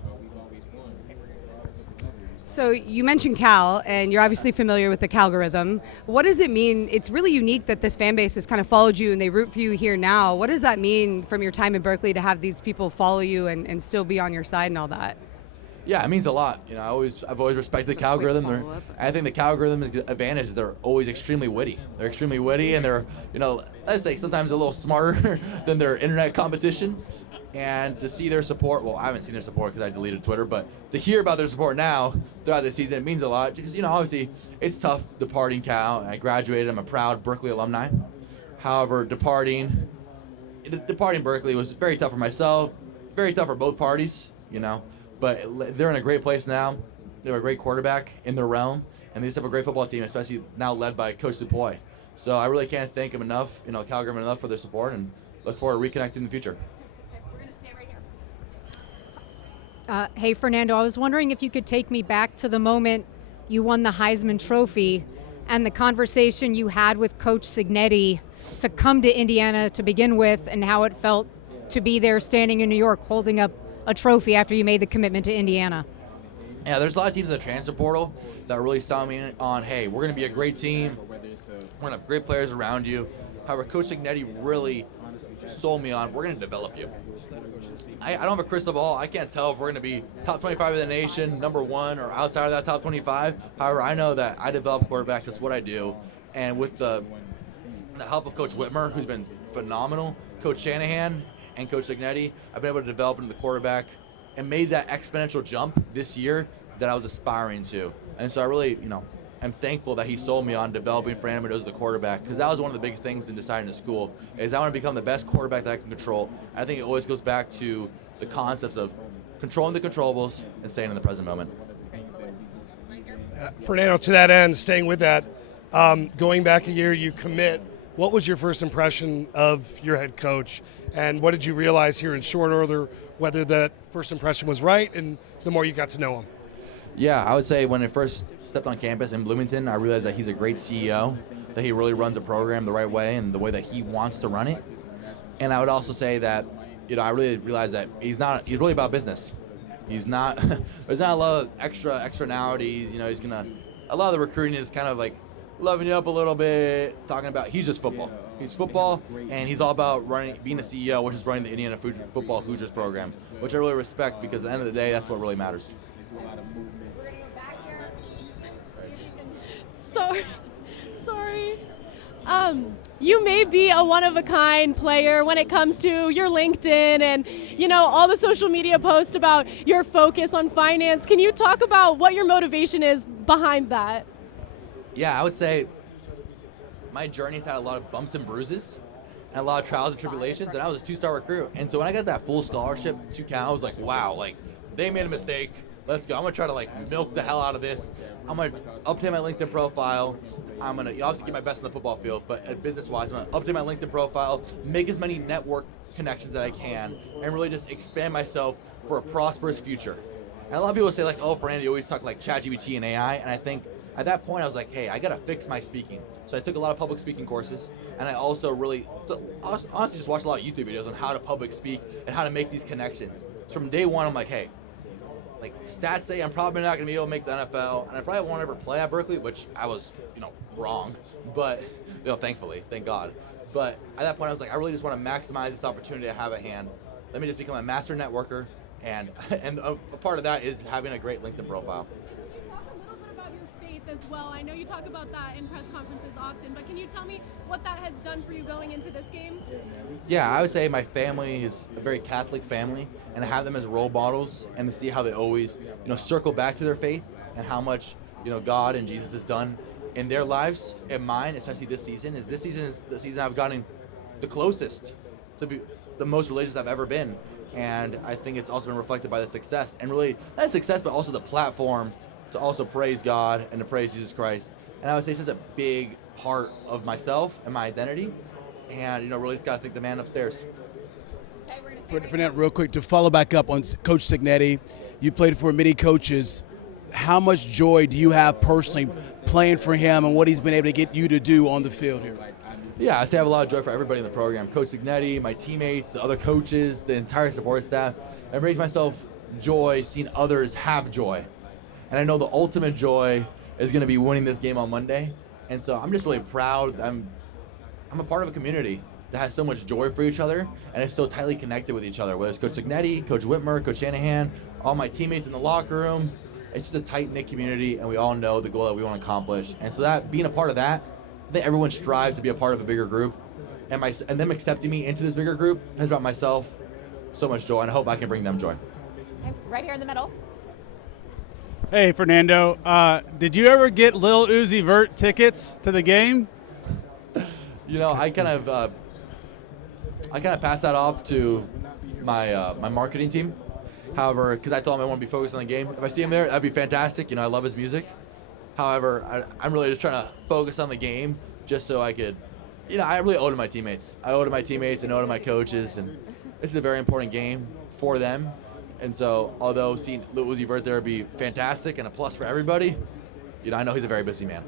So you mentioned Cal, and you're obviously familiar with the Calgorithm. What does it mean? It's really unique that this fan base has kind of followed you and they root for you here now. What does that mean from your time in Berkeley to have these people follow you and still be on your side and all that? Yeah, it means a lot. I've always respected the Calgorithm. I think the Calgorithm's advantage is they're always extremely witty. They're extremely witty, and they're, let's say sometimes a little smarter than their internet competition. And to see their support, well, I haven't seen their support because I deleted Twitter, but to hear about their support now throughout the season, it means a lot because, obviously it's tough departing Cal. I graduated. I'm a proud Berkeley alumni. However, departing Berkeley was very tough for myself, very tough for both parties, but they're in a great place now. They have a great quarterback in their realm, and they just have a great football team, especially now led by Coach Dupoy. So I really can't thank them enough, Calgary enough for their support, and look forward to reconnecting in the future. Hey, Fernando, I was wondering if you could take me back to the moment you won the Heisman Trophy and the conversation you had with Coach Cignetti to come to Indiana to begin with, and how it felt to be there standing in New York holding up a trophy after you made the commitment to Indiana. Yeah, there's a lot of teams in the transfer portal that are really selling me on, hey, we're going to be a great team. We're going to have great players around you. However, Coach Cignetti really sold me on, we're going to develop you. I don't have a crystal ball. I can't tell if we're going to be top 25 of the nation, number one, or outside of that top 25. However, I know that I develop quarterbacks. That's what I do. And with the help of Coach Whitmer, who's been phenomenal, Coach Shanahan, and Coach Cignetti, I've been able to develop into the quarterback and made that exponential jump this year that I was aspiring to. And so I really, I'm thankful that he sold me on developing Fernando Mendoza the quarterback, because that was one of the biggest things in deciding to school, is I want to become the best quarterback that I can control. And I think it always goes back to the concept of controlling the controllables and staying in the present moment. Fernando, to that end, staying with that, going back a year, you commit. What was your first impression of your head coach, and what did you realize here in short order, whether that first impression was right and the more you got to know him? Yeah, I would say when I first stepped on campus in Bloomington, I realized that he's a great CEO, that he really runs a program the right way and the way that he wants to run it. And I would also say that, I really realized that he's really about business. He's not, there's not a lot of externalities, a lot of the recruiting is kind of like loving you up a little bit, talking about, he's just football. He's football, and he's all about being a CEO, which is running the Indiana Football Hoosiers program, which I really respect, because at the end of the day, that's what really matters. Sorry. You may be a one-of-a-kind player when it comes to your LinkedIn and, all the social media posts about your focus on finance. Can you talk about what your motivation is behind that? Yeah, I would say my journey's had a lot of bumps and bruises and a lot of trials and tribulations, and I was a 2-star recruit. And so when I got that full scholarship to Cal, I was like, wow, they made a mistake. Let's go. I'm going to try to milk the hell out of this. I'm going to update my LinkedIn profile. I'm going to obviously get my best in the football field, but business-wise, I'm going to update my LinkedIn profile, make as many network connections that I can, and really just expand myself for a prosperous future. And a lot of people say, Fernando, you always talk ChatGPT and AI, and I think at that point I was like, hey, I got to fix my speaking. So I took a lot of public speaking courses, and I also really, honestly, just watched a lot of YouTube videos on how to public speak and how to make these connections. So from day one, I'm like, hey, stats say I'm probably not going to be able to make the NFL, and I probably won't ever play at Berkeley, which I was, wrong. But, thankfully, thank God. But at that point, I was like, I really just want to maximize this opportunity I have at hand. Let me just become a master networker, And a part of that is having a great LinkedIn profile. Faith as well. I know you talk about that in press conferences often, but can you tell me what that has done for you going into this game? Yeah, I would say my family is a very Catholic family, and to have them as role models and to see how they always, circle back to their faith and how much, God and Jesus has done in their lives and mine, especially this season is the season I've gotten the closest to be the most religious I've ever been. And I think it's also been reflected by the success, and really not success, but also the platform to also praise God and to praise Jesus Christ. And I would say it's just a big part of myself and my identity. And, really just got to thank the man upstairs. Fernando, real quick, to follow back up on Coach Signetti, you played for many coaches. How much joy do you have personally playing for him and what he's been able to get you to do on the field here? Yeah, I say I have a lot of joy for everybody in the program. Coach Signetti, my teammates, the other coaches, the entire support staff. It brings myself joy seeing others have joy. And I know the ultimate joy is going to be winning this game on Monday. And so I'm just really proud. I'm a part of a community that has so much joy for each other and is so tightly connected with each other. Whether it's Coach Signetti, Coach Whitmer, Coach Shanahan, all my teammates in the locker room. It's just a tight-knit community, and we all know the goal that we want to accomplish. And so that being a part of that, I think everyone strives to be a part of a bigger group. And them accepting me into this bigger group has brought myself so much joy, and I hope I can bring them joy. Okay, right here in the middle. Hey, Fernando. Did you ever get Lil Uzi Vert tickets to the game? I kind of passed that off to my marketing team. However, because I told him I want to be focused on the game. If I see him there, that'd be fantastic. I love his music. However, I'm really just trying to focus on the game just so I could, I really owe to my teammates. I owe to my teammates and owe to my coaches, and this is a very important game for them. And so, although seeing Lil Uzi Vert there would be fantastic and a plus for everybody, I know he's a very busy man.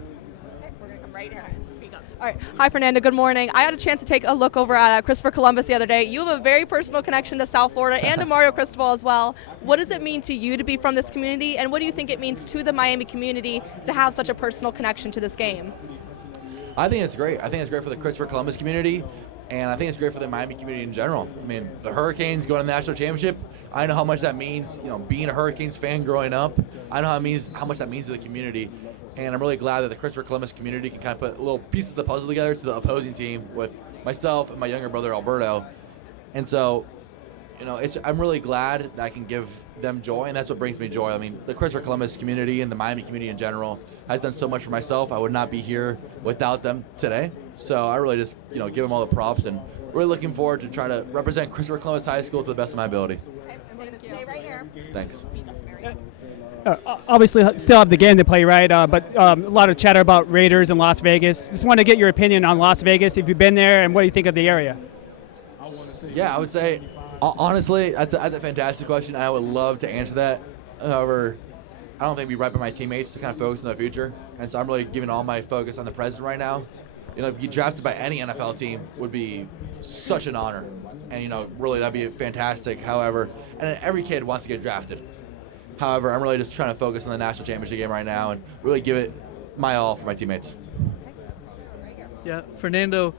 Okay, we're going to come right here. Speak up. All right. Hi, Fernando. Good morning. I had a chance to take a look over at Christopher Columbus the other day. You have a very personal connection to South Florida and to Mario Cristobal as well. What does it mean to you to be from this community, and what do you think it means to the Miami community to have such a personal connection to this game? I think it's great. I think it's great for the Christopher Columbus community, and I think it's great for the Miami community in general. I mean, the Hurricanes going to the national championship, I know how much that means, being a Hurricanes fan growing up. I know how much that means to the community. And I'm really glad that the Christopher Columbus community can kind of put little pieces of the puzzle together to the opposing team with myself and my younger brother, Alberto. And so, I'm really glad that I can give them joy, and that's what brings me joy. I mean, the Christopher Columbus community and the Miami community in general has done so much for myself. I would not be here without them today. So I really just, give them all the props, and really looking forward to try to represent Christopher Columbus High School to the best of my ability. Okay, I'm going to stay right here. Thanks. Obviously, still have the game to play, right? But a lot of chatter about Raiders in Las Vegas. Just want to get your opinion on Las Vegas, if you've been there, and what do you think of the area? Yeah, I would say, honestly, that's a fantastic question. I would love to answer that. However, I don't think it'd be right by my teammates to kind of focus on the future. And so I'm really giving all my focus on the present right now. To be drafted by any NFL team would be such an honor. And, really that'd be fantastic. However, and every kid wants to get drafted. However, I'm really just trying to focus on the national championship game right now and really give it my all for my teammates. Yeah, Fernando,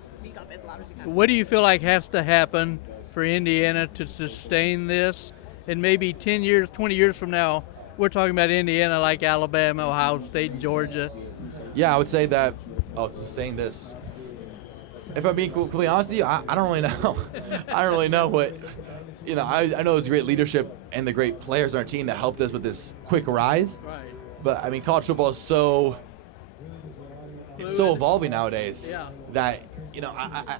what do you feel like has to happen for Indiana to sustain this? And maybe 10 years, 20 years from now, we're talking about Indiana like Alabama, Ohio State, Georgia. Yeah, I would say that, sustain this. If I'm being completely honest with you, I don't really know. I don't really know what, I know there's great leadership and the great players on our team that helped us with this quick rise. Right. But, I mean, college football is so evolving nowadays. Yeah. That,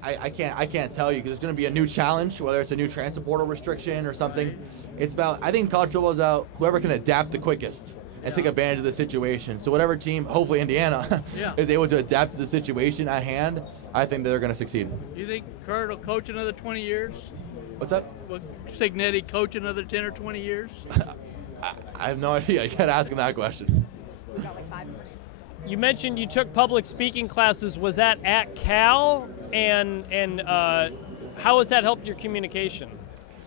I can't tell you, because there's going to be a new challenge, whether it's a new transfer portal restriction or something. Right. It's about, I think college football is about whoever can adapt the quickest and take advantage of the situation. So whatever team, hopefully Indiana, is able to adapt to the situation at hand, I think they're going to succeed. Do you think Kurt will coach another 20 years? What's up? Will Signetti coach another 10 or 20 years? I have no idea. You got to ask him that question. You mentioned you took public speaking classes. Was that at Cal? And how has that helped your communication?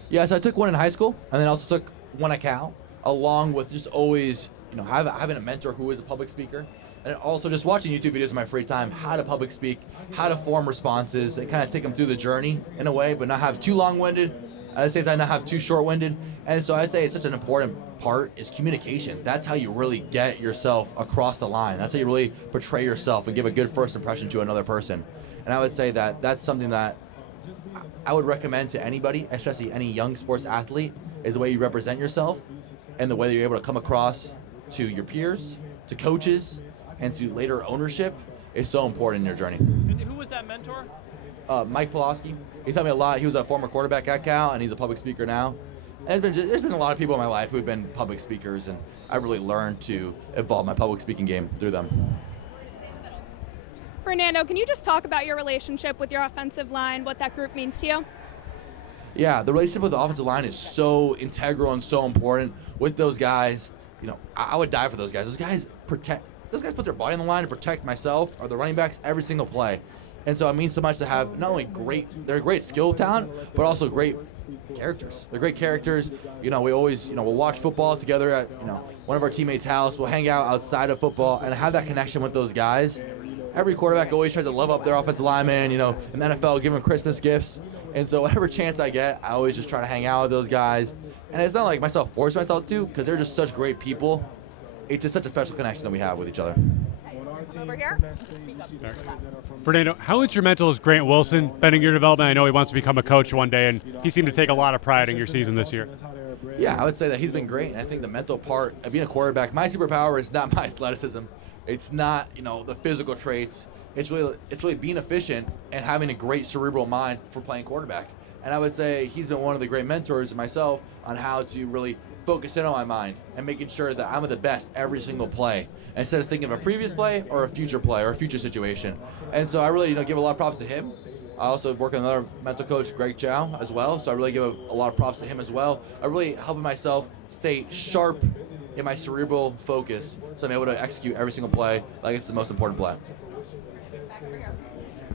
Yeah, so I took one in high school, and then also took one at Cal, along with just always, having a mentor who is a public speaker. And also just watching YouTube videos in my free time, how to public speak, how to form responses, and kind of take them through the journey in a way, but not have too long-winded, At the same time, not have too short-winded. And so I say it's such an important part is communication. That's how you really get yourself across the line. That's how you really portray yourself and give a good first impression to another person. And I would say that that's something that I would recommend to anybody, especially any young sports athlete, is the way you represent yourself and the way that you're able to come across to your peers, to coaches, and to later ownership is so important in your journey. And who was that mentor? Mike Pulaski. He taught me a lot. He was a former quarterback at Cal, and he's a public speaker now. And there's been a lot of people in my life who have been public speakers, and I really learned to evolve my public speaking game through them. Fernando, can you just talk about your relationship with your offensive line, what that group means to you? Yeah, the relationship with the offensive line is so integral and so important. With those guys, I would die for those guys. Those guys put their body on the line to protect myself or the running backs every single play. And so it means so much to have not only they're great skill talent, but also great characters. They're great characters. We always, we'll watch football together at, one of our teammates' house. We'll hang out outside of football and have that connection with those guys. Every quarterback always tries to love up their offensive lineman, in the NFL, give them Christmas gifts. And so whatever chance I get, I always just try to hang out with those guys. And it's not like force myself to, because they're just such great people. It's just such a special connection that we have with each other. Over here. Fernando, how instrumental is Grant Wilson been in your development? I know he wants to become a coach one day, and he seemed to take a lot of pride in your season this year. Yeah, I would say that he's been great. And I think the mental part of being a quarterback, my superpower is not my athleticism. It's not, the physical traits. It's really being efficient and having a great cerebral mind for playing quarterback. And I would say he's been one of the great mentors myself on how to really focus in on my mind and making sure that I'm at the best every single play instead of thinking of a previous play or a future play or a future situation. And so I really, give a lot of props to him. I also work with another mental coach, Greg Chow, as well. So I really give a lot of props to him as well. I really helping myself stay sharp in my cerebral focus so I'm able to execute every single play like it's the most important play.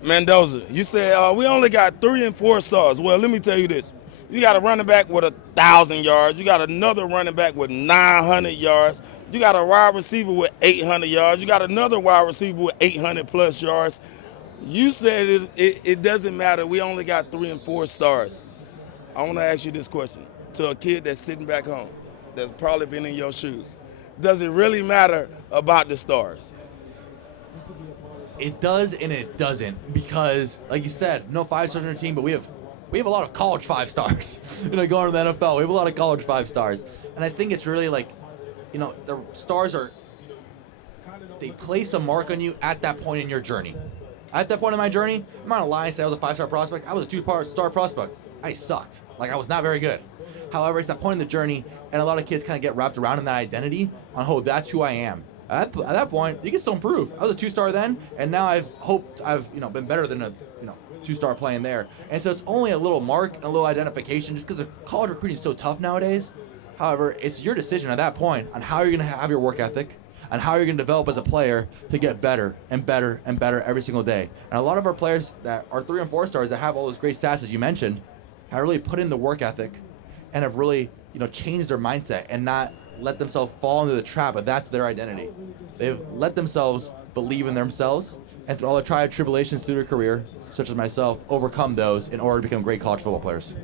Mendoza, you said we only got 3 and 4 stars. Well, let me tell you this. You got a running back with 1,000 yards. You got another running back with 900 yards. You got a wide receiver with 800 yards. You got another wide receiver with 800 plus yards. You said it doesn't matter. We only got 3 and 4 stars. I want to ask you this question to a kid that's sitting back home, that's probably been in your shoes. Does it really matter about the stars? It does and it doesn't, because like you said, no 5-stars on our team, but we have a lot of college 5-stars. Going to the NFL, we have a lot of college 5-stars. And I think it's really like, the stars they place a mark on you at that point in your journey. At that point in my journey, I'm not gonna lie and say I was a 5-star prospect. I was a 2-star prospect. I sucked. I was not very good. However, it's that point in the journey, and a lot of kids kind of get wrapped around in that identity on, that's who I am. At that point, you can still improve. I was a 2-star then, and now I've been better than a 2-star playing there. And so it's only a little mark and a little identification just because college recruiting is so tough nowadays. However, it's your decision at that point on how you're going to have your work ethic and how you're going to develop as a player to get better and better and better every single day. And a lot of our players that are 3 and 4 stars that have all those great stats as you mentioned have really put in the work ethic and have really changed their mindset and not let themselves fall into the trap, but that's their identity. They've let themselves believe in themselves, and through all the trial tribulations through their career, such as myself, overcome those in order to become great college football players.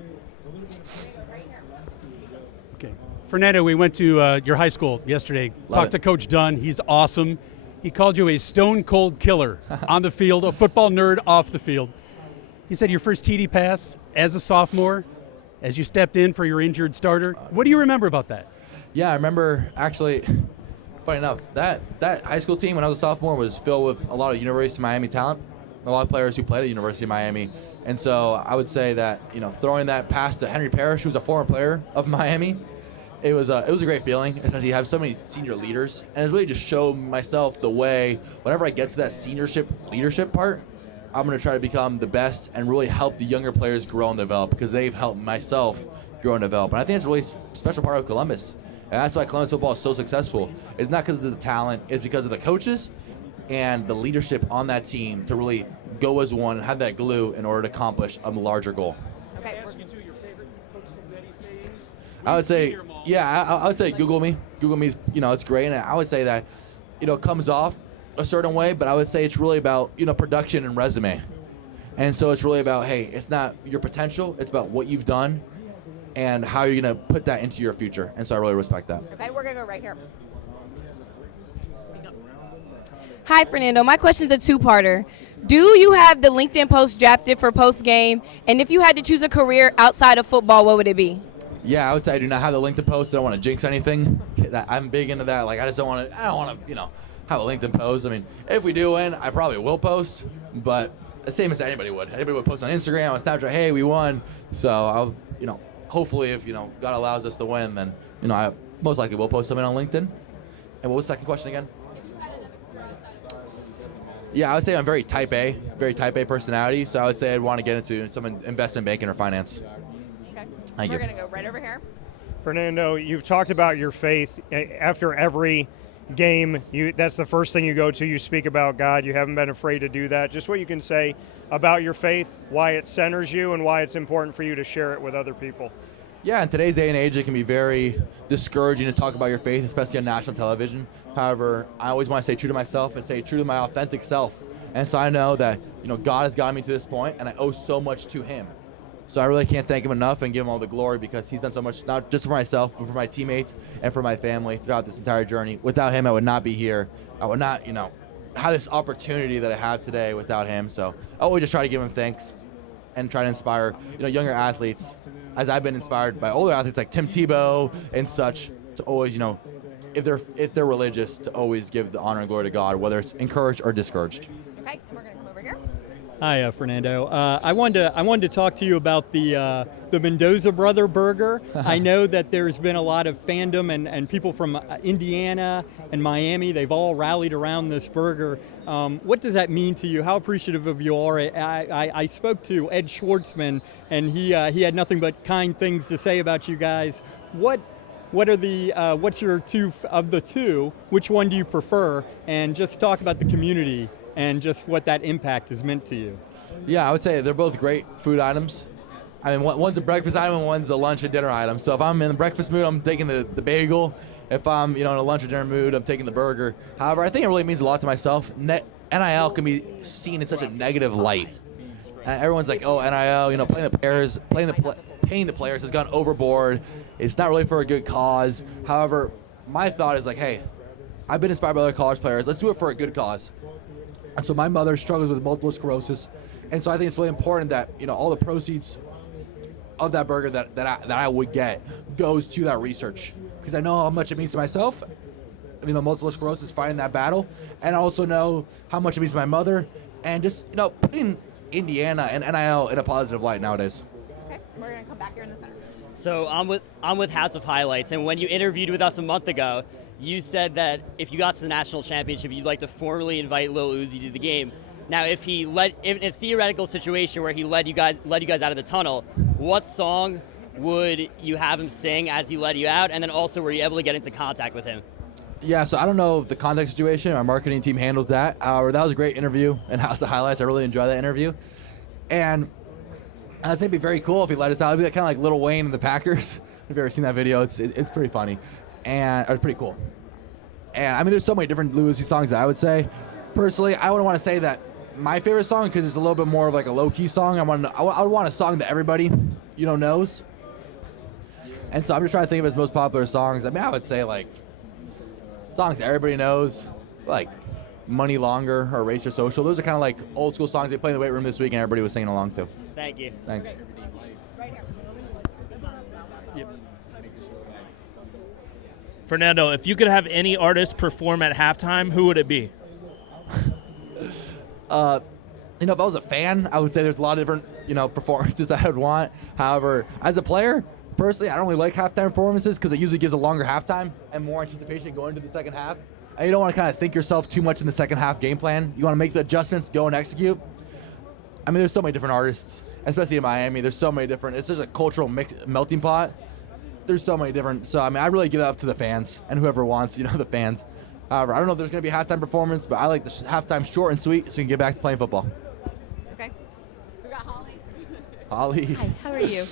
Okay. Fernando, we went to your high school yesterday. Talked to Coach Dunn. He's awesome. He called you a stone-cold killer on the field, a football nerd off the field. He said your first TD pass as a sophomore, as you stepped in for your injured starter. What do you remember about that? Yeah, I remember actually, funny enough, that high school team when I was a sophomore was filled with a lot of University of Miami talent, a lot of players who played at the University of Miami. And so I would say that, throwing that pass to Henry Parrish, who was a former player of Miami, it was a great feeling, because you have so many senior leaders. And it really just showed myself the way, whenever I get to that leadership part, I'm going to try to become the best and really help the younger players grow and develop, because they've helped myself grow and develop. And I think it's a really special part of Columbus. And that's why Columbus football is so successful. It's not because of the talent, it's because of the coaches and the leadership on that team to really go as one and have that glue in order to accomplish a larger goal. Okay. I would say, I would say Google me. Google me, it's great. And I would say that, it comes off a certain way, but I would say it's really about, production and resume. And so it's really about, hey, it's not your potential, it's about what you've done and how you're going to put that into your future. And so I really respect that. Okay, we're going to go right here. Hi, Fernando. My question is a two-parter. Do you have the LinkedIn post drafted for post-game? And if you had to choose a career outside of football, what would it be? Yeah, I would say I do not have the LinkedIn post. I don't want to jinx anything. I'm big into that. Like, I don't want to, have a LinkedIn post. I mean, if we do win, I probably will post, but the same as anybody would. Anybody would post on Instagram, on Snapchat, hey, we won. So I'll, hopefully if, God allows us to win, then, I most likely will post something on LinkedIn. And what was the second question again? Yeah, I would say I'm very type A personality. So I would say I'd want to get into some investment banking or finance. Okay. Thank you. We're going to go right over here. Fernando, you've talked about your faith after every game. That's the first thing you go to. You speak about God. You haven't been afraid to do that. Just what you can say about your faith, why it centers you, and why it's important for you to share it with other people. Yeah, in today's day and age, it can be very discouraging to talk about your faith, especially on national television. However, I always want to stay true to myself and stay true to my authentic self. And so I know that, God has gotten me to this point, and I owe so much to him. So I really can't thank him enough and give him all the glory, because he's done so much, not just for myself, but for my teammates and for my family throughout this entire journey. Without him, I would not be here. I would not, have this opportunity that I have today without him. So I always just try to give him thanks and try to inspire, younger athletes, as I've been inspired by older athletes like Tim Tebow and such, to always, if they're religious, to always give the honor and glory to God, whether it's encouraged or discouraged. Okay, and we're going to come over here. Hi, Fernando. I wanted to talk to you about the Mendoza brother burger. I know that there's been a lot of fandom and people from Indiana and Miami. They've all rallied around this burger. What does that mean to you? How appreciative of you are? I spoke to Ed Schwartzman, and he had nothing but kind things to say about you guys. What's your two of the two? Which one do you prefer? And just talk about the community and just what that impact has meant to you. Yeah, I would say they're both great food items. I mean, one's a breakfast item and one's a lunch and dinner item. So if I'm in the breakfast mood, I'm taking the bagel. If I'm, in a lunch or dinner mood, I'm taking the burger. However, I think it really means a lot to myself. NIL can be seen in such a negative light. Everyone's like, oh, NIL, paying the players has gone overboard. It's not really for a good cause. However, my thought is like, hey, I've been inspired by other college players. Let's do it for a good cause. And so my mother struggles with multiple sclerosis, and so I think it's really important that all the proceeds of that burger that I would get goes to that research, because I know how much it means to myself. I mean, the multiple sclerosis, fighting that battle, and I also know how much it means to my mother, and just putting Indiana and NIL in a positive light nowadays. Okay, we're going to come back here in the center. So I'm with House of Highlights, and when you interviewed with us a month ago, you said that if you got to the national championship, you'd like to formally invite Lil Uzi to the game. Now, if in a theoretical situation where he led you guys out of the tunnel, what song would you have him sing as he led you out? And then also, were you able to get into contact with him? Yeah, so I don't know the contact situation. Our marketing team handles that. That was a great interview in House of Highlights. I really enjoyed that interview. And I think it'd be very cool if he let us out. It'd be kind of like Lil Wayne and the Packers. If you've ever seen that video, it's pretty funny. And it's pretty cool. And I mean, there's so many different Lil Uzi songs that I would say. Personally, I would want to say that my favorite song, because it's a little bit more of like a low-key song, I would want a song that everybody, knows. And so I'm just trying to think of his most popular songs. I mean, I would say like songs that everybody knows, like Money Longer or Race Your Social. Those are kind of like old school songs they played in the weight room this week and everybody was singing along to. Thank you. Thanks. Fernando, if you could have any artist perform at halftime, who would it be? If I was a fan, I would say there's a lot of different, performances I would want. However, as a player, personally, I don't really like halftime performances because it usually gives a longer halftime and more anticipation going into the second half. And you don't want to kind of think yourself too much in the second half game plan. You want to make the adjustments, go and execute. I mean, there's so many different artists, especially in Miami. There's so many different. It's just a cultural melting pot. There's so many different. So, I mean, I really give it up to the fans and whoever wants, the fans. However, I don't know if there's going to be a halftime performance, but I like the halftime short and sweet so you can get back to playing football. Okay. We got Holly. Holly. Hi, how are you?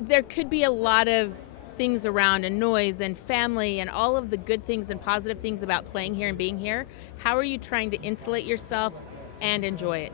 There could be a lot of things around and noise and family and all of the good things and positive things about playing here and being here. How are you trying to insulate yourself and enjoy it?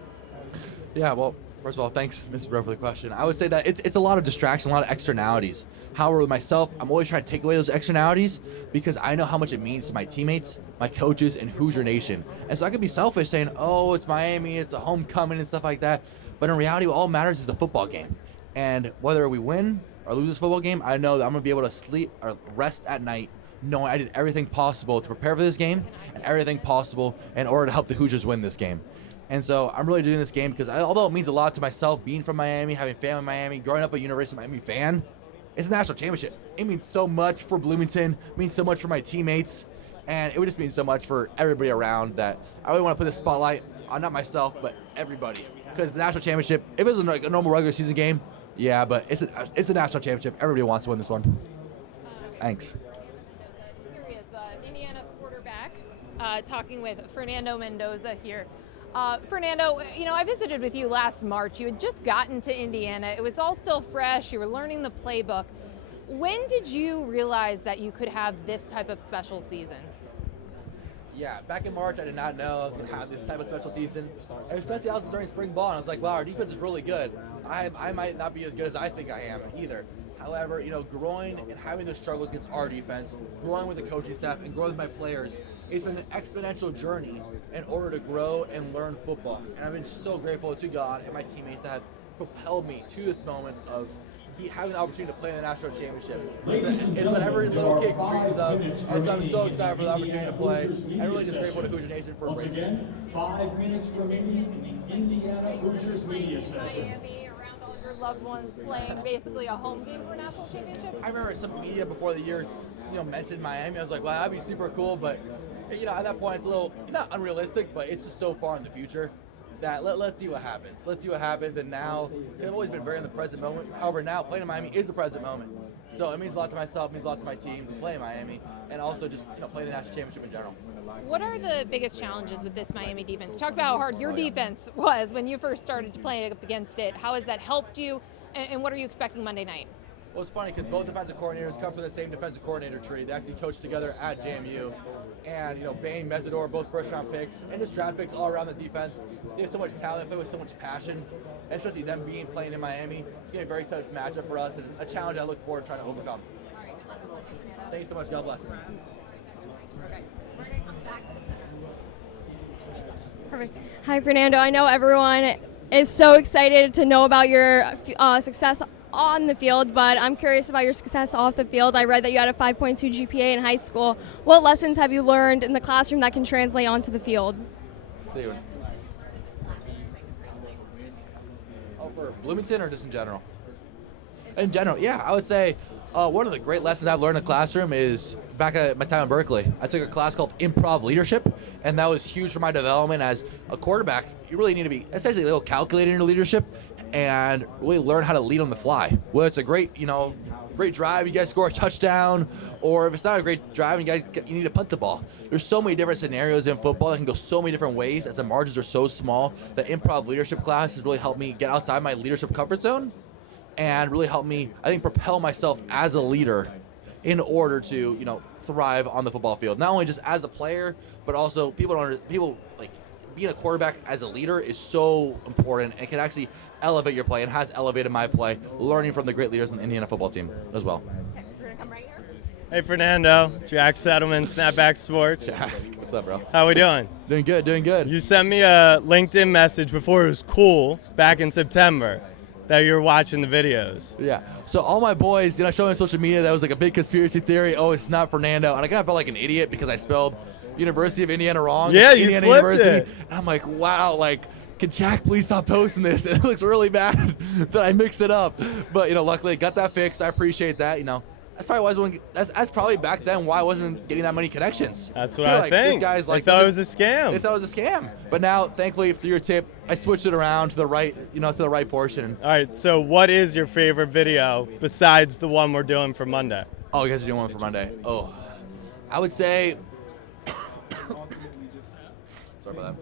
Yeah, well, First of all, thanks, Mr. Bro, for the question. I would say that it's a lot of distraction, a lot of externalities. However, with myself, I'm always trying to take away those externalities because I know how much it means to my teammates, my coaches, and Hoosier Nation. And so I could be selfish saying, oh, it's Miami, it's a homecoming and stuff like that. But in reality, what all matters is the football game. And whether we win or lose this football game, I know that I'm going to be able to sleep or rest at night knowing I did everything possible to prepare for this game and everything possible in order to help the Hoosiers win this game. And so I'm really doing this game because although it means a lot to myself, being from Miami, having family in Miami, growing up a University of Miami fan, it's a national championship. It means so much for Bloomington, it means so much for my teammates, and it would just mean so much for everybody around that I really want to put the spotlight on not myself, but everybody. Because the national championship, if it was like a normal regular season game, yeah, but it's a national championship. Everybody wants to win this one. Thanks. Here he is, the Indiana quarterback, talking with Fernando Mendoza here. Fernando, you know, I visited with you last March. You had just gotten to Indiana. It was all still fresh. You were learning the playbook. When did you realize that you could have this type of special season? Yeah, back in March, I did not know I was going to have this type of special season. And especially also during spring ball, and I was like, wow, our defense is really good. I might not be as good as I think I am either. However, you know, growing and having those struggles against our defense, growing with the coaching staff, and growing with my players, it's been an exponential journey in order to grow and learn football. And I've been so grateful to God and my teammates that have propelled me to this moment of having the opportunity to play in the national championship. It's what every little kid dreams of. And so I'm so excited for the opportunity to play. I'm really just grateful to Hoosier Nation for Once again, 5 minutes remaining in the Indiana Hoosiers media session. Miami, around all your loved ones, playing basically a home game for national championship? I remember some media before the year, mentioned Miami. I was like, wow, that'd be super cool. But, at that point, it's a little, not unrealistic, but it's just so far in the future that let's see what happens. Let's see what happens. And now, they've always been very in the present moment. However, now playing in Miami is the present moment. So it means a lot to myself, it means a lot to my team to play in Miami, and also just play the national championship in general. What are the biggest challenges with this Miami defense? Talk about how hard your defense was when you first started to play up against it. How has that helped you, and what are you expecting Monday night? Well, it's funny because both defensive coordinators come from the same defensive coordinator tree. They actually coached together at JMU. And, Bain, Mesidor, both first-round picks, and just draft picks all around the defense. They have so much talent, play with so much passion, and especially them playing in Miami. It's going to be a very tough matchup for us, and a challenge I look forward to trying to overcome. Thank you so much. God bless. Perfect. Hi, Fernando. I know everyone is so excited to know about your success on the field, but I'm curious about your success off the field. I read that you had a 5.2 GPA in high school. What lessons have you learned in the classroom that can translate onto the field? For Bloomington or just in general? In general, yeah. I would say one of the great lessons I've learned in the classroom is back at my time in Berkeley. I took a class called Improv Leadership, and that was huge for my development as a quarterback. You really need to be essentially a little calculated in your leadership and really learn how to lead on the fly. Whether it's a great drive, you guys score a touchdown, or if it's not a great drive, you need to punt the ball. There's so many different scenarios in football that can go so many different ways as the margins are so small. The improv leadership class has really helped me get outside my leadership comfort zone and really helped me, I think, propel myself as a leader in order to, thrive on the football field. Not only just as a player, but also being a quarterback as a leader is so important and can actually elevate your play and has elevated my play, learning from the great leaders in the Indiana football team as well. Okay, we're going to come right here. Hey, Fernando. Jack Settleman, Snapback Sports. Jack, what's up, bro? How we doing? Doing good, doing good. You sent me a LinkedIn message before it was cool back in September that you were watching the videos. Yeah. So all my boys, showing on social media that was like a big conspiracy theory. Oh, it's not Fernando. And I kind of felt like an idiot because I spelled University of Indiana wrong. Yeah, you Indiana flipped University. it. And I'm like, wow, can Jack please stop posting this? It looks really bad that I mix it up. But, luckily I got that fixed. I appreciate that, That's probably that's probably back then why I wasn't getting that many connections. That's what I think. This guy's they thought it was a scam. They thought it was a scam. But now, thankfully, through your tip, I switched it around to the right, to the right portion. All right. So, what is your favorite video besides the one we're doing for Monday? Oh, you guys are doing one for Monday. Oh, I would say. Sorry about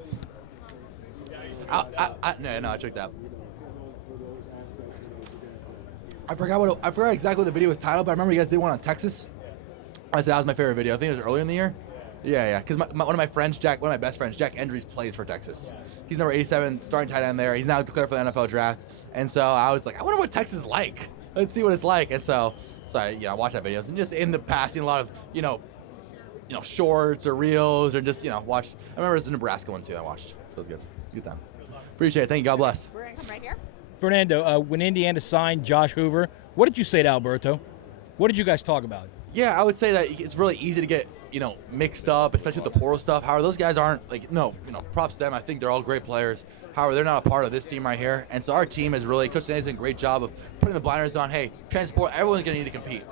that. No, I took that. I forgot exactly what the video was titled, but I remember you guys did one on Texas. I said that was my favorite video. I think it was earlier in the year. Yeah. Because one of my best friends, Jack Endries, plays for Texas. He's number 87, starting tight end there. He's now declared for the NFL draft. And so I was like, I wonder what Texas is like. Let's see what it's like. And so I watched that videos and just in the passing a lot of shorts or reels or just watched. I remember it was the Nebraska one too. I watched, so it was good. Good time. Appreciate it. Thank you. God bless. We're gonna come right here. Fernando, when Indiana signed Josh Hoover, what did you say to Alberto? What did you guys talk about? Yeah, I would say that it's really easy to get mixed up, especially with the portal stuff. However, those guys aren't props to them. I think they're all great players. However, they're not a part of this team right here. And so our team is really, Coach Danny's done a great job of putting the blinders on. Hey, transport, everyone's going to need to compete.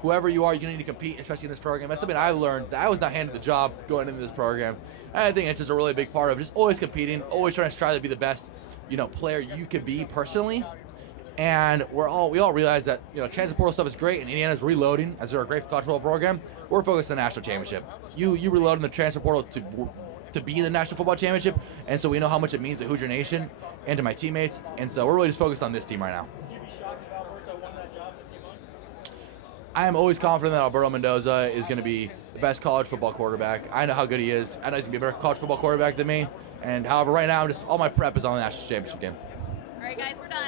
Whoever you are, you're going to need to compete, especially in this program. That's something I learned. That I was not handed the job going into this program. And I think it's just a really big part of just always competing, always trying to strive to be the best, player you could be personally. And we all realize that transfer portal stuff is great, and Indiana's reloading as they're a great college football program. We're focused on the national championship. You reload in the transfer portal to be in the national football championship, and so we know how much it means to Hoosier Nation and to my teammates. And so we're really just focused on this team right now. I am always confident that Alberto Mendoza is going to be the best college football quarterback. I know how good he is. I know he's going to be a better college football quarterback than me. And however, right now, all my prep is on the national championship game. All right, guys, we're done.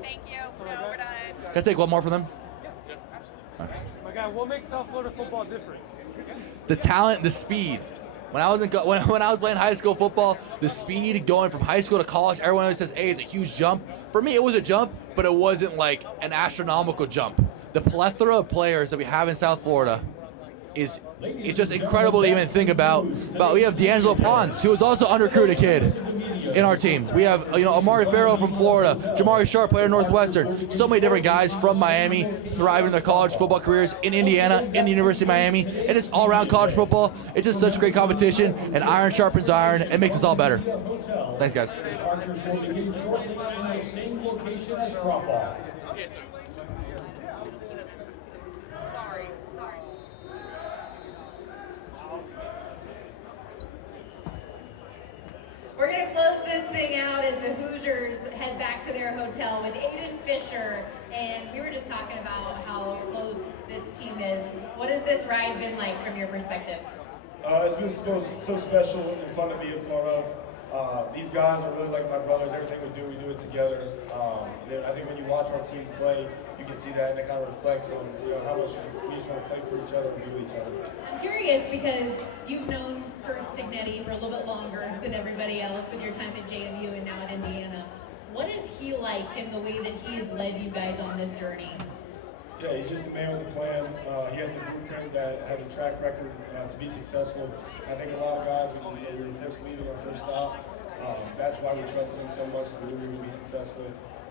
Thank you. No, we're done. Can I take one more from them? My guy, what makes South Florida football different? The talent, the speed. When I was playing high school football, the speed going from high school to college, everyone always says, hey, it's a huge jump. For me, it was a jump, but it wasn't like an astronomical jump. The plethora of players that we have in South Florida it's just incredible to even think about. But we have D'Angelo Pons, who was also an unrecruited kid in our team. We have Amari Farrow from Florida, Jamari Sharp, player at Northwestern. So many different guys from Miami thriving in their college football careers in Indiana, in the University of Miami, and it's all around college football. It's just such great competition, and iron sharpens iron. It makes us all better. Thanks, guys. Archers will begin shortly in the same location as drop-off. We're going to close this thing out as the Hoosiers head back to their hotel with Aiden Fisher. And we were just talking about how close this team is. What has this ride been like from your perspective? It's been so special and fun to be a part of. These guys are really like my brothers. Everything we do it together. I think when you watch our team play, you can see that, and it kind of reflects on how much we just want to play for each other and be with each other. I'm curious because you've known Kurt Cignetti for a little bit longer than everybody else with your time at JMU and now at Indiana. What is he like in the way that he has led you guys on this journey? Yeah, he's just a man with a plan. He has the blueprint that has a track record to be successful. I think a lot of guys, when we were first leaving our first stop, that's why we trusted him so much. We knew we were going to be successful.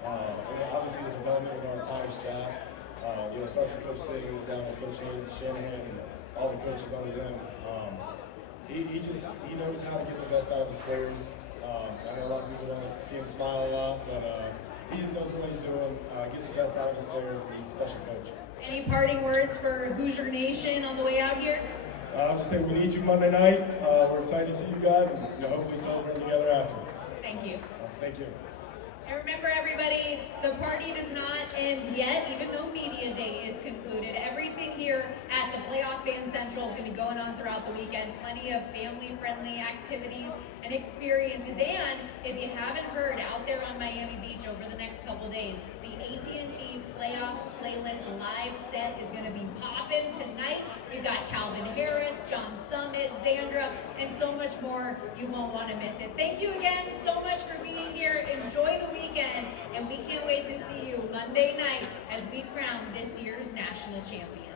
And then obviously the development with our entire staff. It starts with Coach Sig and then down to Coach Haynes and Shanahan and all the coaches under them. He knows how to get the best out of his players. I know a lot of people don't see him smile a lot, but he just knows what he's doing, gets the best out of his players, and he's a special coach. Any parting words for Hoosier Nation on the way out here? I'll just say we need you Monday night. We're excited to see you guys, and hopefully celebrate together after. Thank you. Awesome. Thank you. And remember, everybody, the party does not end yet, even though Media Day is concluded. Everything here at the Playoff Fan Central is going to be going on throughout the weekend. Plenty of family-friendly activities and experiences. And if you haven't heard, out there on Miami Beach over the next couple days, the AT&T Playoff Playlist live set is going to be popping tonight. We've got Calvin Harris, John Summit, Xandra, and so much more. You won't want to miss it. Thank you again so much for being here. Enjoy the weekend, and we can't wait to see you Monday night as we crown this year's national champion.